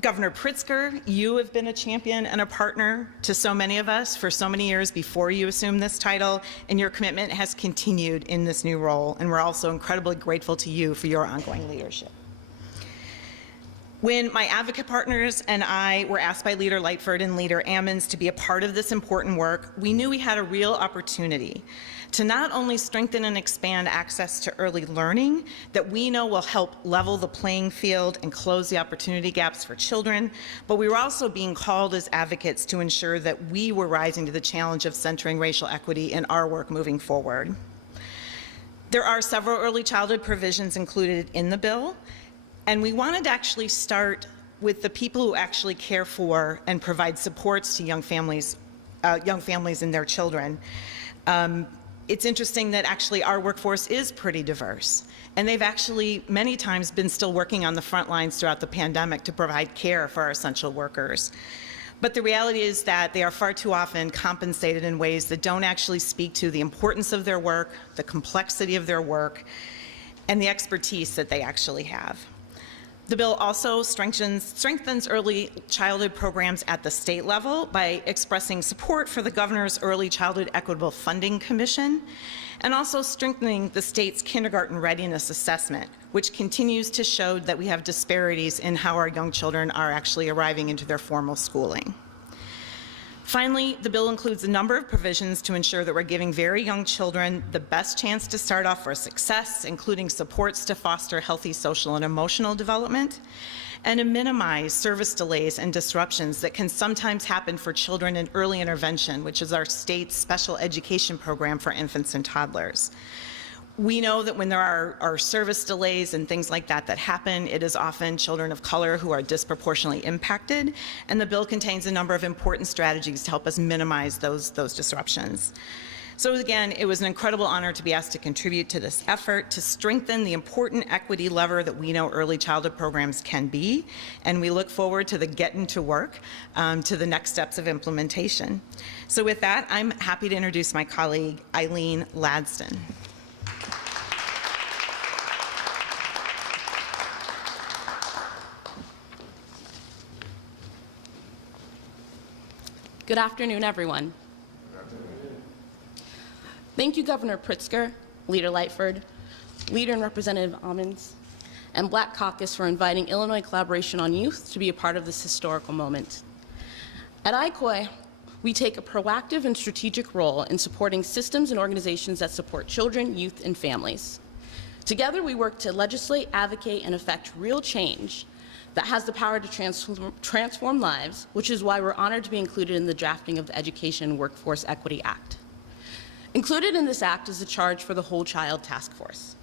Governor Pritzker, you have been a champion and a partner to so many of us for so many years before you assumed this title, and your commitment has continued in this new role, and we're also incredibly grateful to you for your ongoing leadership. When my advocate partners and I were asked by Leader Lightford and Leader Ammons to be a part of this important work, we knew we had a real opportunity to not only strengthen and expand access to early learning that we know will help level the playing field and close the opportunity gaps for children, but we were also being called as advocates to ensure that we were rising to the challenge of centering racial equity in our work moving forward. There are several early childhood provisions included in the bill, and we wanted to actually start with the people who actually care for and provide supports to young families and their children. It's interesting that actually our workforce is pretty diverse, and they've actually many times been still working on the front lines throughout the pandemic to provide care for our essential workers. But the reality is that they are far too often compensated in ways that don't actually speak to the importance of their work, the complexity of their work, and the expertise that they actually have. The bill also strengthens early childhood programs at the state level by expressing support for the Governor's Early Childhood Equitable Funding Commission, and also strengthening the state's kindergarten readiness assessment, which continues to show that we have disparities in how our young children are actually arriving into their formal schooling. Finally, the bill includes a number of provisions to ensure that we're giving very young children the best chance to start off for success, including supports to foster healthy social and emotional development, and to minimize service delays and disruptions that can sometimes happen for children in early intervention, which is our state's special education program for infants and toddlers. We know that when there are service delays and things like that that happen, it is often children of color who are disproportionately impacted, and the bill contains a number of important strategies to help us minimize those disruptions. So again, it was an incredible honor to be asked to contribute to this effort to strengthen the important equity lever that we know early childhood programs can be, and we look forward to the getting to work, to the next steps of implementation. So with that, I'm happy to introduce my colleague, Eileen Ladston. Good afternoon, everyone. Thank you, Governor Pritzker, Leader Lightford, Leader and Representative Ammons, and Black Caucus for inviting Illinois Collaboration on Youth to be a part of this historical moment. At ICOI, we take a proactive and strategic role in supporting systems and organizations that support children, youth, and families. Together, we work to legislate, advocate, and effect real change that has the power to transform lives, which is why we're honored to be included in the drafting of the Education and Workforce Equity Act. Included in this act is the charge for the Whole Child Task Force.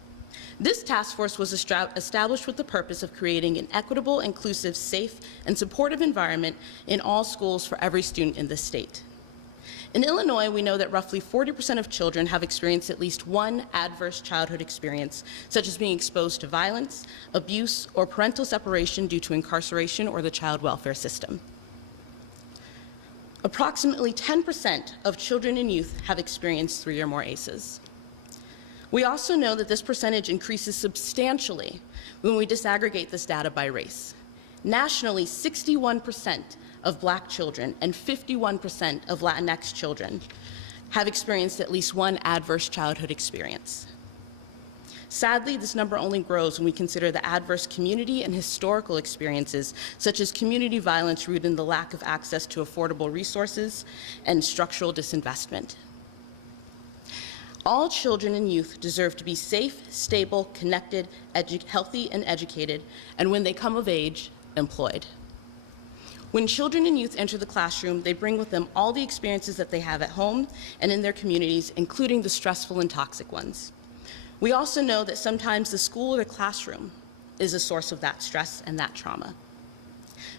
This task force was established with the purpose of creating an equitable, inclusive, safe, and supportive environment in all schools for every student in this state. In Illinois, we know that roughly 40% of children have experienced at least one adverse childhood experience, such as being exposed to violence, abuse, or parental separation due to incarceration or the child welfare system. Approximately 10% of children and youth have experienced 3 or more ACEs. We also know that this percentage increases substantially when we disaggregate this data by race. Nationally, 61% of Black children and 51% of Latinx children have experienced at least one adverse childhood experience. Sadly, this number only grows when we consider the adverse community and historical experiences, such as community violence rooted in the lack of access to affordable resources and structural disinvestment. All children and youth deserve to be safe, stable, connected, healthy, and educated, and when they come of age, employed. When children and youth enter the classroom, they bring with them all the experiences that they have at home and in their communities, including the stressful and toxic ones. We also know that sometimes the school or the classroom is a source of that stress and that trauma.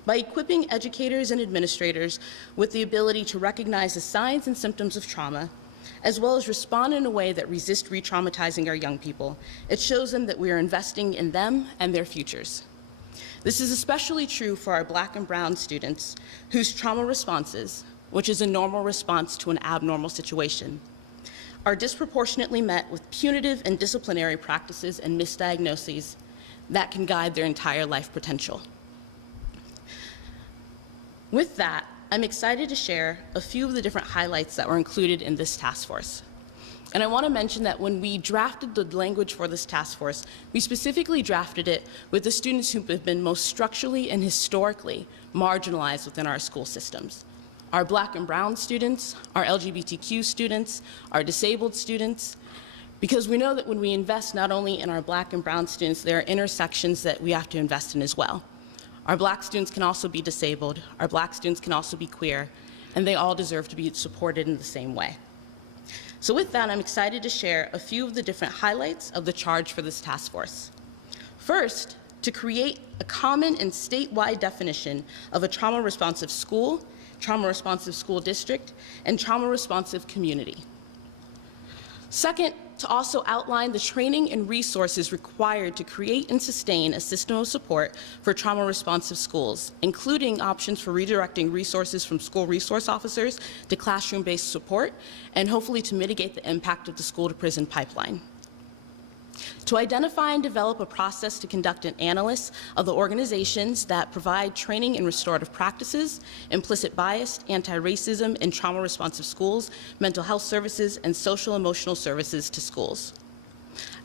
By equipping educators and administrators with the ability to recognize the signs and symptoms of trauma, as well as respond in a way that resists re-traumatizing our young people, it shows them that we are investing in them and their futures. This is especially true for our Black and brown students whose trauma responses, which is a normal response to an abnormal situation, are disproportionately met with punitive and disciplinary practices and misdiagnoses that can guide their entire life potential. With that, I'm excited to share a few of the different highlights that were included in this task force. And I want to mention that when we drafted the language for this task force, we specifically drafted it with the students who have been most structurally and historically marginalized within our school systems. Our Black and brown students, our LGBTQ students, our disabled students, because we know that when we invest not only in our Black and brown students, there are intersections that we have to invest in as well. Our Black students can also be disabled, our Black students can also be queer, and they all deserve to be supported in the same way. So with that, I'm excited to share a few of the different highlights of the charge for this task force. First, to create a common and statewide definition of a trauma-responsive school, trauma-responsive school district, and trauma-responsive community. Second, to also outline the training and resources required to create and sustain a system of support for trauma-responsive schools, including options for redirecting resources from school resource officers to classroom-based support, and hopefully to mitigate the impact of the school-to-prison pipeline. To identify and develop a process to conduct an analysis of the organizations that provide training in restorative practices, implicit bias, anti-racism, and trauma-responsive schools, mental health services, and social-emotional services to schools,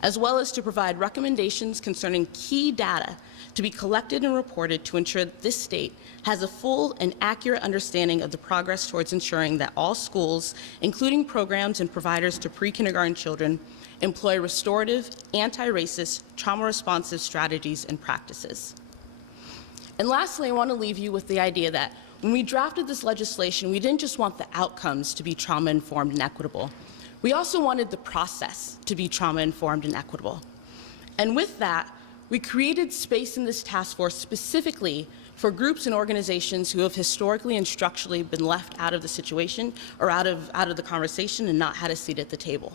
as well as to provide recommendations concerning key data to be collected and reported to ensure that this state has a full and accurate understanding of the progress towards ensuring that all schools, including programs and providers to pre-kindergarten children, employ restorative, anti-racist, trauma-responsive strategies and practices. And lastly, I want to leave you with the idea that when we drafted this legislation, we didn't just want the outcomes to be trauma-informed and equitable. We also wanted the process to be trauma-informed and equitable. And with that, we created space in this task force specifically for groups and organizations who have historically and structurally been left out of the situation or out of the conversation and not had a seat at the table.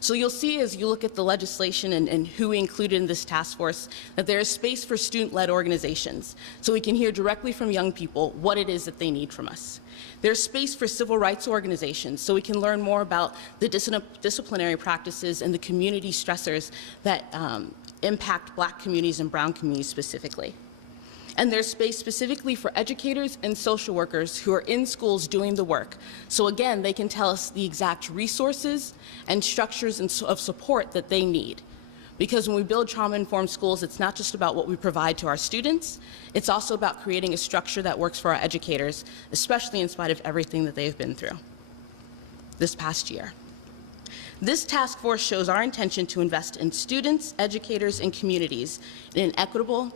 So you'll see as you look at the legislation and who we included in this task force that there is space for student-led organizations so we can hear directly from young people what it is that they need from us. There's space for civil rights organizations so we can learn more about the disciplinary practices and the community stressors that impact Black communities and brown communities specifically. And there's space specifically for educators and social workers who are in schools doing the work. So again, they can tell us the exact resources and structures of support that they need. Because when we build trauma-informed schools, it's not just about what we provide to our students, it's also about creating a structure that works for our educators, especially in spite of everything that they've been through this past year. This task force shows our intention to invest in students, educators, and communities in an equitable,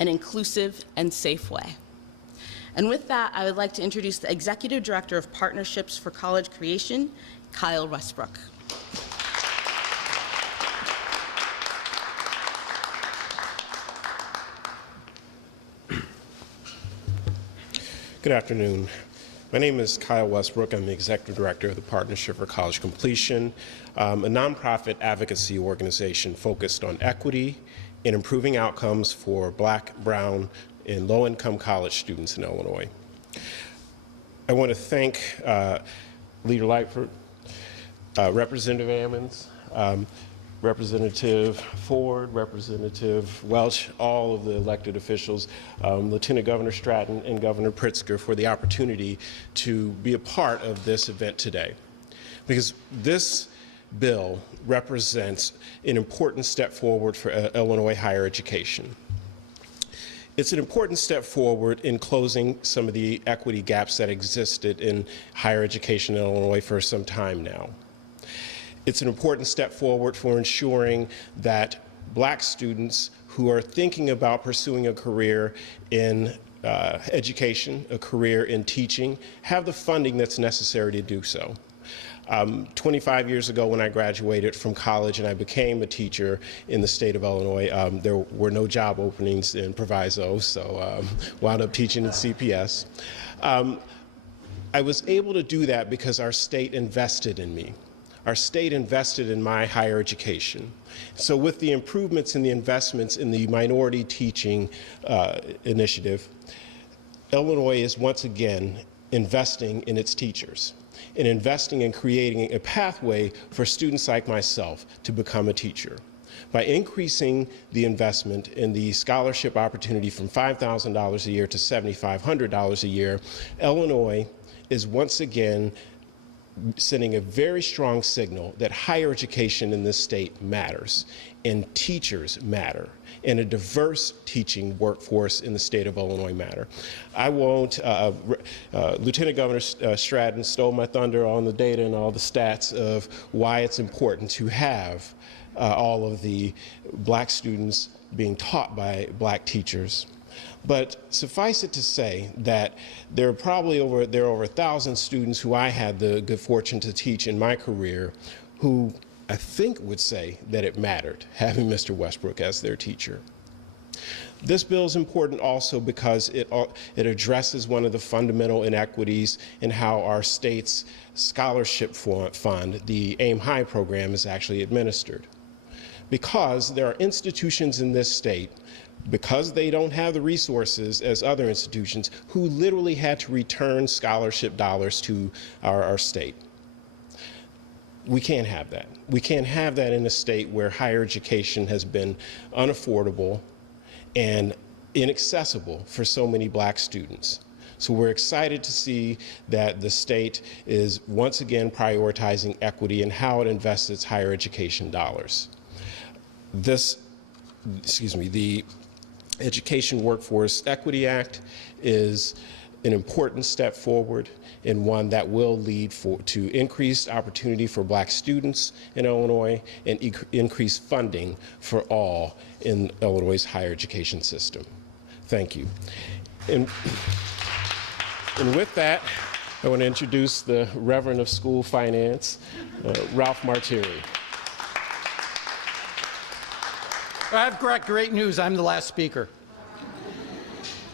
an inclusive, and safe way. And with that, I would like to introduce the Executive Director of Partnerships for College Creation, Kyle Westbrook. Good afternoon. My name is Kyle Westbrook. I'm the Executive Director of the Partnership for College Completion, a nonprofit advocacy organization focused on equity and improving outcomes for Black, brown, and low-income college students in Illinois. I want to thank Leader Lightford, Representative Ammons, Representative Ford, Representative Welch, all of the elected officials, Lieutenant Governor Stratton, and Governor Pritzker for the opportunity to be a part of this event today. Because this bill represents an important step forward for Illinois higher education. It's an important step forward in closing some of the equity gaps that existed in higher education in Illinois for some time now. It's an important step forward for ensuring that Black students who are thinking about pursuing a career in education, a career in teaching, have the funding that's necessary to do so. 25 years ago when I graduated from college and I became a teacher in the state of Illinois, there were no job openings in Proviso, so wound up teaching in CPS. I was able to do that because our state invested in me. Our state invested in my higher education. So with the improvements and the investments in the minority teaching initiative, Illinois is once again investing in its teachers and investing in creating a pathway for students like myself to become a teacher. By increasing the investment in the scholarship opportunity from $5,000 a year to $7,500 a year, Illinois is once again sending a very strong signal that higher education in this state matters, and teachers matter, and a diverse teaching workforce in the state of Illinois matter. I won't, Lieutenant Governor Stratton stole my thunder on the data and all the stats of why it's important to have all of the Black students being taught by Black teachers. But suffice it to say that there are over 1,000 students who I had the good fortune to teach in my career who I think would say that it mattered having Mr. Westbrook as their teacher. This bill is important also because it addresses one of the fundamental inequities in how our state's scholarship fund, the AIM High program, is actually administered. Because there are institutions in this state, because they don't have the resources as other institutions, who literally had to return scholarship dollars to our state. We can't have that. We can't have that in a state where higher education has been unaffordable and inaccessible for so many Black students. So we're excited to see that the state is once again prioritizing equity in how it invests its higher education dollars. The Education Workforce Equity Act is an important step forward and one that will lead to increased opportunity for Black students in Illinois and increased funding for all in Illinois' higher education system. Thank you. And with that, I want to introduce the Reverend of School Finance, Ralph Martiri. I've got great news. I'm the last speaker.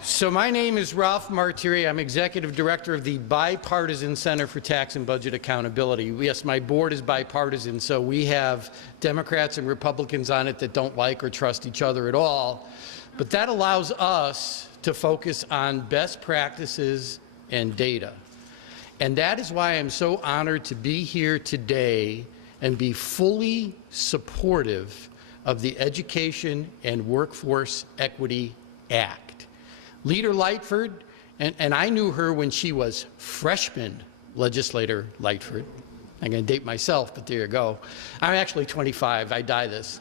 So my name is Ralph Martiri. I'm Executive Director of the Bipartisan Center for Tax and Budget Accountability. Yes, my board is bipartisan, so we have Democrats and Republicans on it that don't like or trust each other at all. But that allows us to focus on best practices and data. And that is why I'm so honored to be here today and be fully supportive of the Education and Workforce Equity Act. Leader Lightford, and I knew her when she was freshman legislator Lightford. I'm going to date myself, but there you go. I'm actually 25. I die this.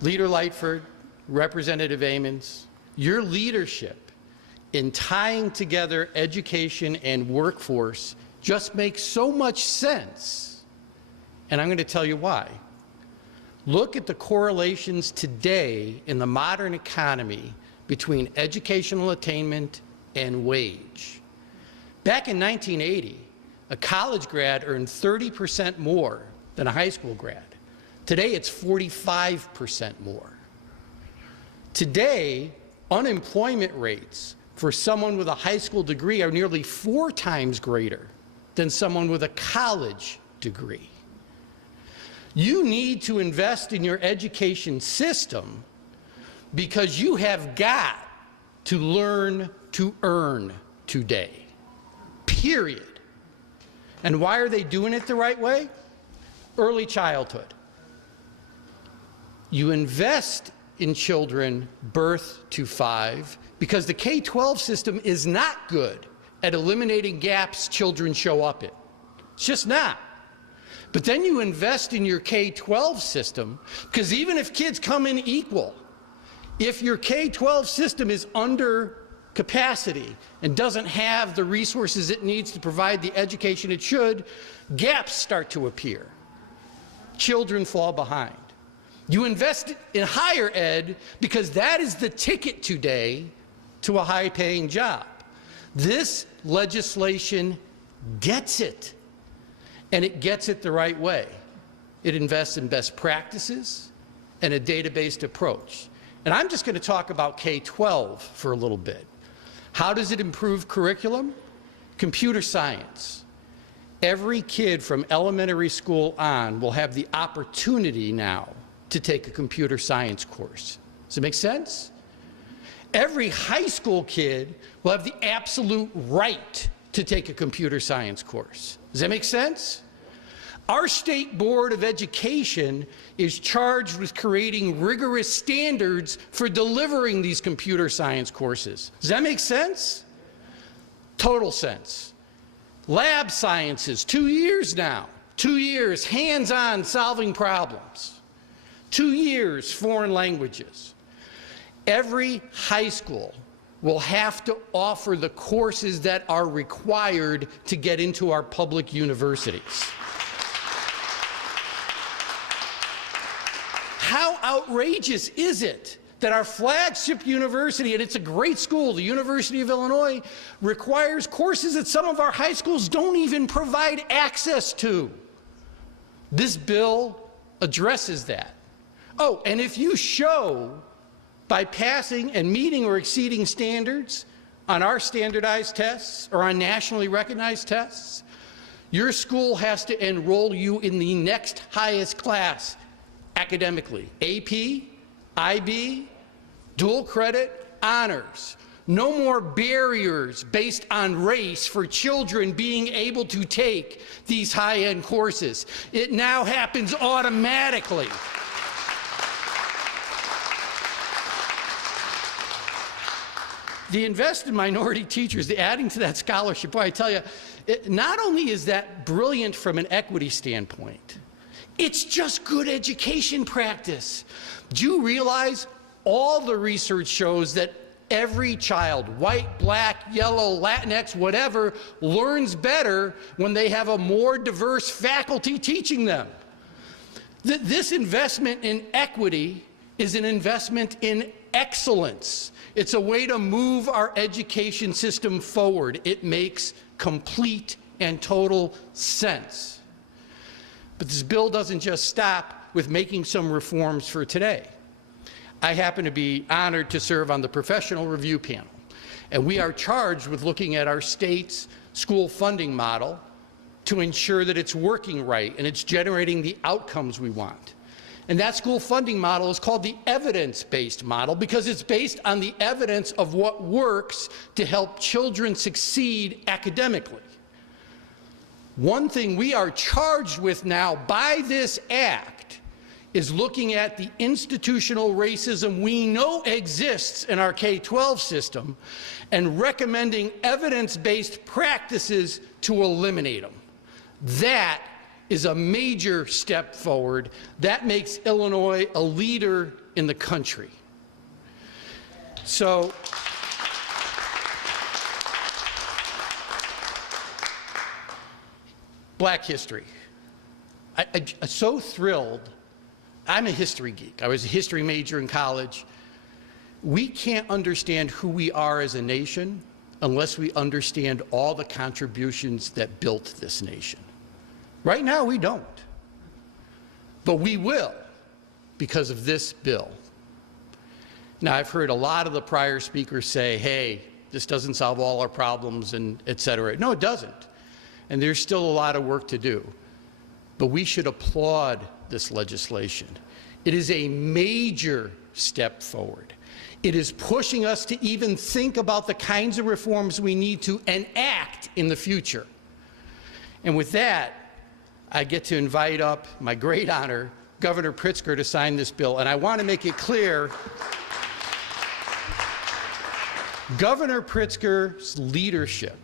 Leader Lightford, Representative Ammons, your leadership in tying together education and workforce just makes so much sense. And I'm going to tell you why. Look at the correlations today in the modern economy between educational attainment and wage. Back in 1980, a college grad earned 30% more than a high school grad. Today, it's 45% more. Today, unemployment rates for someone with a high school degree are nearly 4 times greater than someone with a college degree. You need to invest in your education system because you have got to learn to earn today. period. And why are they doing it the right way? Early childhood. You invest in children birth to 5 because the K-12 system is not good at eliminating gaps children show up in. It's just not. But then you invest in your K-12 system because even if kids come in equal, if your K-12 system is under capacity and doesn't have the resources it needs to provide the education it should, gaps start to appear. Children fall behind. You invest in higher ed because that is the ticket today to a high-paying job. This legislation gets it, and it gets it the right way. It invests in best practices and a data-based approach. And I'm just going to talk about K-12 for a little bit. How does it improve curriculum? Computer science. Every kid from elementary school on will have the opportunity now to take a computer science course. Does it make sense? Every high school kid will have the absolute right to take a computer science course. Does that make sense? Our State Board of Education is charged with creating rigorous standards for delivering these computer science courses. Does that make sense? Total sense. Lab sciences, 2 years now. 2 years, hands-on solving problems. 2 years, foreign languages. Every high school will have to offer the courses that are required to get into our public universities. How outrageous is it that our flagship university, and it's a great school, the University of Illinois, requires courses that some of our high schools don't even provide access to? This bill addresses that. Oh, and if you show by passing and meeting or exceeding standards on our standardized tests or on nationally recognized tests, your school has to enroll you in the next highest class academically. AP, IB, dual credit, honors. No more barriers based on race for children being able to take these high-end courses. It now happens automatically. The invest in minority teachers, the adding to that scholarship, boy, I tell you, not only is that brilliant from an equity standpoint, it's just good education practice. Do you realize all the research shows that every child, white, black, yellow, Latinx, whatever, learns better when they have a more diverse faculty teaching them? This investment in equity is an investment in excellence. It's a way to move our education system forward. It makes complete and total sense. But this bill doesn't just stop with making some reforms for today. I happen to be honored to serve on the professional review panel, and we are charged with looking at our state's school funding model to ensure that it's working right and it's generating the outcomes we want. And that school funding model is called the evidence-based model because it's based on the evidence of what works to help children succeed academically. One thing we are charged with now by this act is looking at the institutional racism we know exists in our K-12 system and recommending evidence-based practices to eliminate them. That is a major step forward. That makes Illinois a leader in the country. So, Black history. I'm so thrilled. I'm a history geek. I was a history major in college. We can't understand who we are as a nation unless we understand all the contributions that built this nation. Right now, we don't. But we will because of this bill. Now, I've heard a lot of the prior speakers say, hey, this doesn't solve all our problems and et cetera. No, it doesn't. And there's still a lot of work to do. But we should applaud this legislation. It is a major step forward. It is pushing us to even think about the kinds of reforms we need to enact in the future. And with that, I get to invite up my great honor, Governor Pritzker, to sign this bill. And I want to make it clear, Governor Pritzker's leadership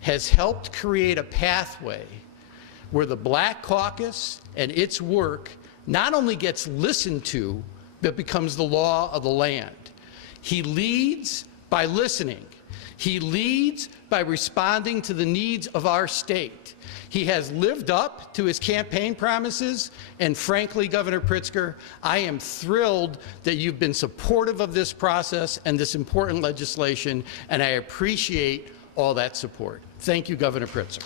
has helped create a pathway where the Black Caucus and its work not only gets listened to, but becomes the law of the land. He leads by listening. He leads by responding to the needs of our state. He has lived up to his campaign promises, and frankly, Governor Pritzker, I am thrilled that you've been supportive of this process and this important legislation, and I appreciate all that support. Thank you, Governor Pritzker.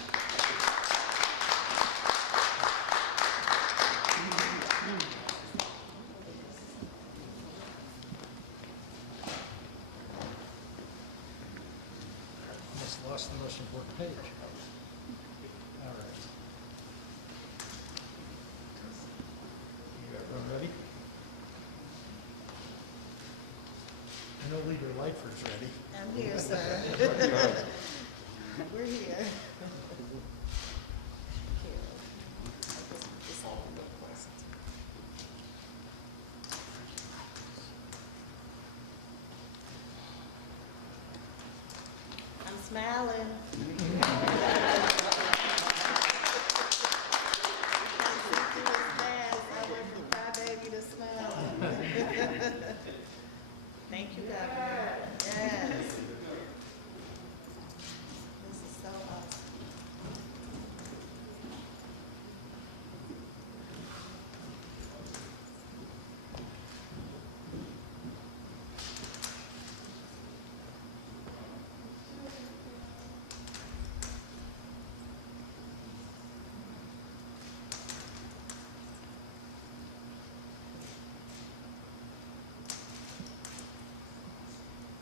Lost the most important page. All right. You everyone ready? I know Leader Lightford's ready. I'm here, sir. We're here. I'm smiling. Thank you, Governor. Yes. This is so awesome.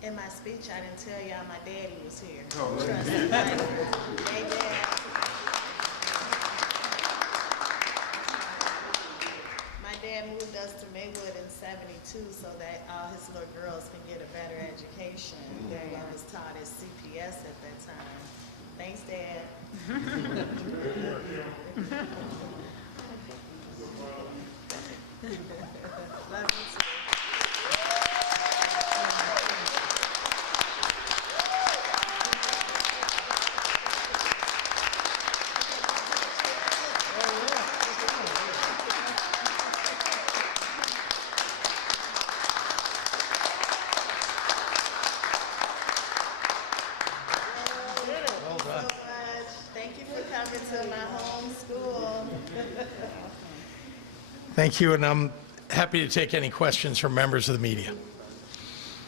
In my speech, I didn't tell y'all my daddy was here. Oh, trust me. Hey, Dad. My dad moved us to Maywood in '72 so that all his little girls can get a better education. Daddy was taught as CPS at that time. Thanks, Dad. Love you too. Thank you, and I'm happy to take any questions from members of the media.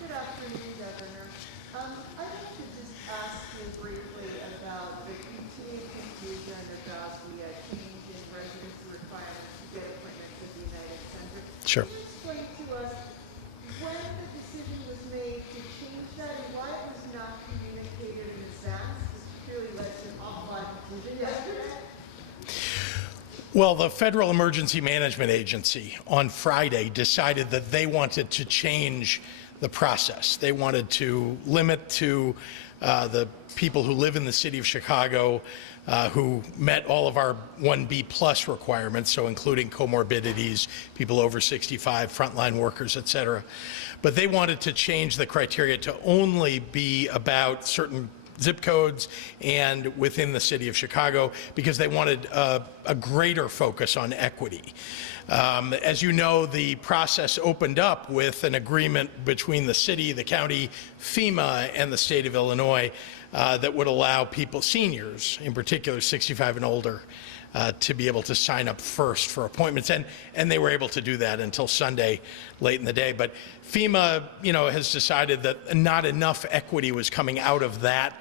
Good afternoon, Governor. I'd like to just ask you briefly about the continued confusion about the change in residency requirements to get appointments at the United Center. Sure. Can you explain to us when the decision was made to change that and why it was not communicated in advance? This clearly led to an awful lot of confusion yesterday. Well, the Federal Emergency Management Agency on Friday decided that they wanted to change the process. They wanted to limit to the people who live in the city of Chicago who met all of our 1B plus requirements, so including comorbidities, people over 65, frontline workers, et cetera. But they wanted to change the criteria to only be about certain zip codes and within the city of Chicago because they wanted a greater focus on equity. As you know, the process opened up with an agreement between the city, the county, FEMA, and the state of Illinois that would allow people, seniors in particular, 65 and older, to be able to sign up first for appointments, and they were able to do that until Sunday late in the day. But FEMA, has decided that not enough equity was coming out of that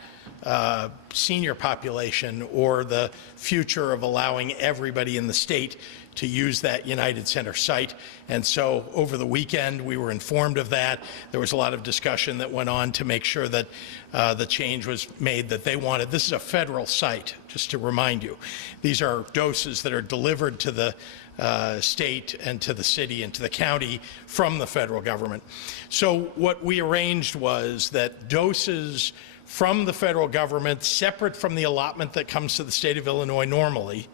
senior population or the future of allowing everybody in the state to use that United Center site. And so over the weekend, we were informed of that. There was a lot of discussion that went on to make sure that the change was made that they wanted. This is a federal site, just to remind you. These are doses that are delivered to the state and to the city and to the county from the federal government. So what we arranged was that doses from the federal government, separate from the allotment that comes to the state of Illinois normally,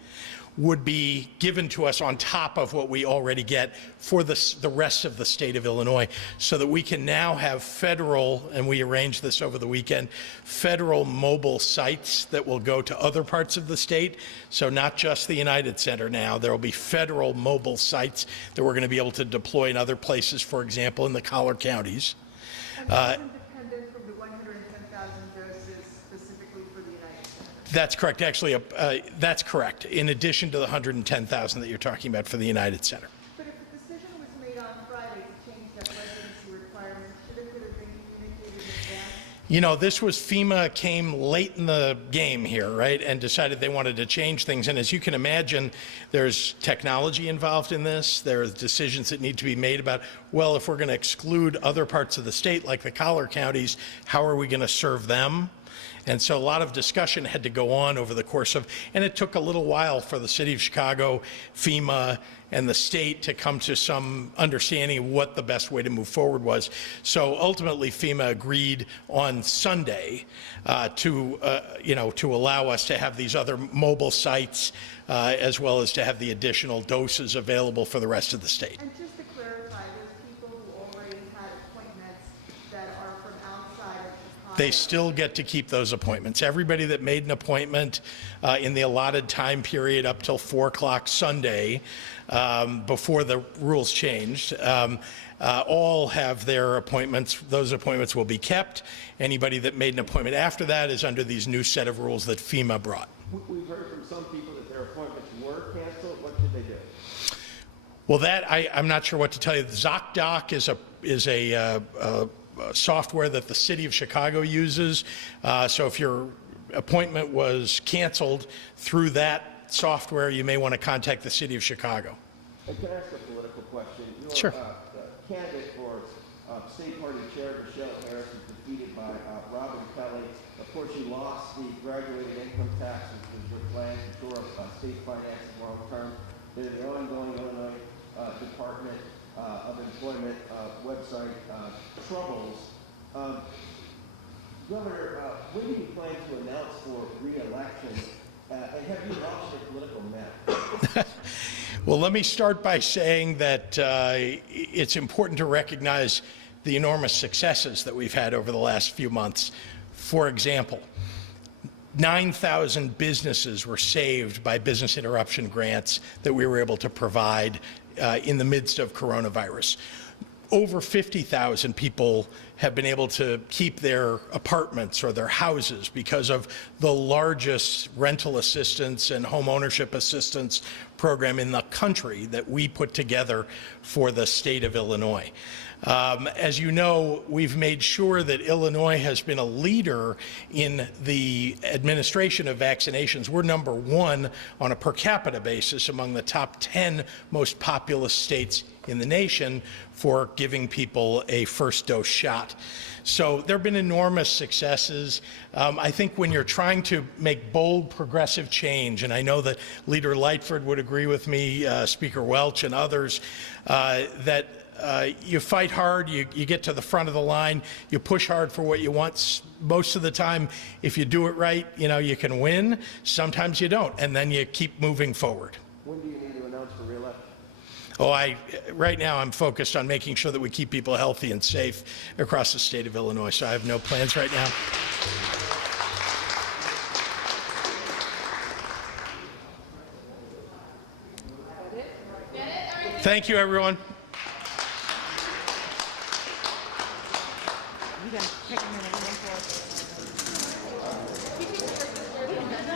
would be given to us on top of what we already get for the rest of the state of Illinois, so that we can now have federal, and we arranged this over the weekend, federal mobile sites that will go to other parts of the state. So not just the United Center now, there will be federal mobile sites that we're going to be able to deploy in other places, for example, in the collar counties. Independent from the 110,000 doses specifically for the United States. That's correct. Actually, that's correct. In addition to the 110,000 that you're talking about for the United Center. But if the decision was made on Friday to change that residency requirement, should it have been communicated in advance? You know, this was FEMA came late in the game here, right, and decided they wanted to change things. And as you can imagine, there's technology involved in this. There are decisions that need to be made about, well, if we're going to exclude other parts of the state, like the collar counties, how are we going to serve them? And so a lot of discussion had to go on over the course of, and it took a little while for the city of Chicago, FEMA, and the state to come to some understanding of what the best way to move forward was. So ultimately, FEMA agreed on Sunday to allow us to have these other mobile sites, as well as to have the additional doses available for the rest of the state. And just to clarify, those people who already had appointments that are from outside of Chicago. They still get to keep those appointments. Everybody that made an appointment in the allotted time period up till 4 o'clock Sunday, before the rules changed, all have their appointments. Those appointments will be kept. Anybody that made an appointment after that is under these new set of rules that FEMA brought. We've heard from some people that their appointments were canceled. What should they do? Well, that I'm not sure what to tell you. ZocDoc is a software that the city of Chicago uses. So if your appointment was canceled through that software, you may want to contact the city of Chicago. And can I ask a political question? Your Sure. Candidate for state party chair, Michelle Harris, was defeated by Robin Kelly. Of course, you lost the graduated income tax, which was your plan to shore up state finances long term. There's the ongoing Illinois Department of Employment website troubles. Governor, when do you plan to announce for re-election? And have you launched a political map? Well, let me start by saying that it's important to recognize the enormous successes that we've had over the last few months. For example, 9,000 businesses were saved by business interruption grants that we were able to provide in the midst of coronavirus. Over 50,000 people have been able to keep their apartments or their houses because of the largest rental assistance and home ownership assistance program in the country that we put together for the state of Illinois. As you know, we've made sure that Illinois has been a leader in the administration of vaccinations. We're number one on a per capita basis among the top 10 most populous states in the nation for giving people a first dose shot. So there have been enormous successes. I think when you're trying to make bold progressive change, and I know that Leader Lightford would agree with me, Speaker Welch and others, that you fight hard, you get to the front of the line, you push hard for what you want. Most of the time, if you do it right, you can win. Sometimes you don't, and then you keep moving forward. When do you need to announce for re-election? Right now I'm focused on making sure that we keep people healthy and safe across the state of Illinois, so I have no plans right now. Thank you, everyone. You can take a minute.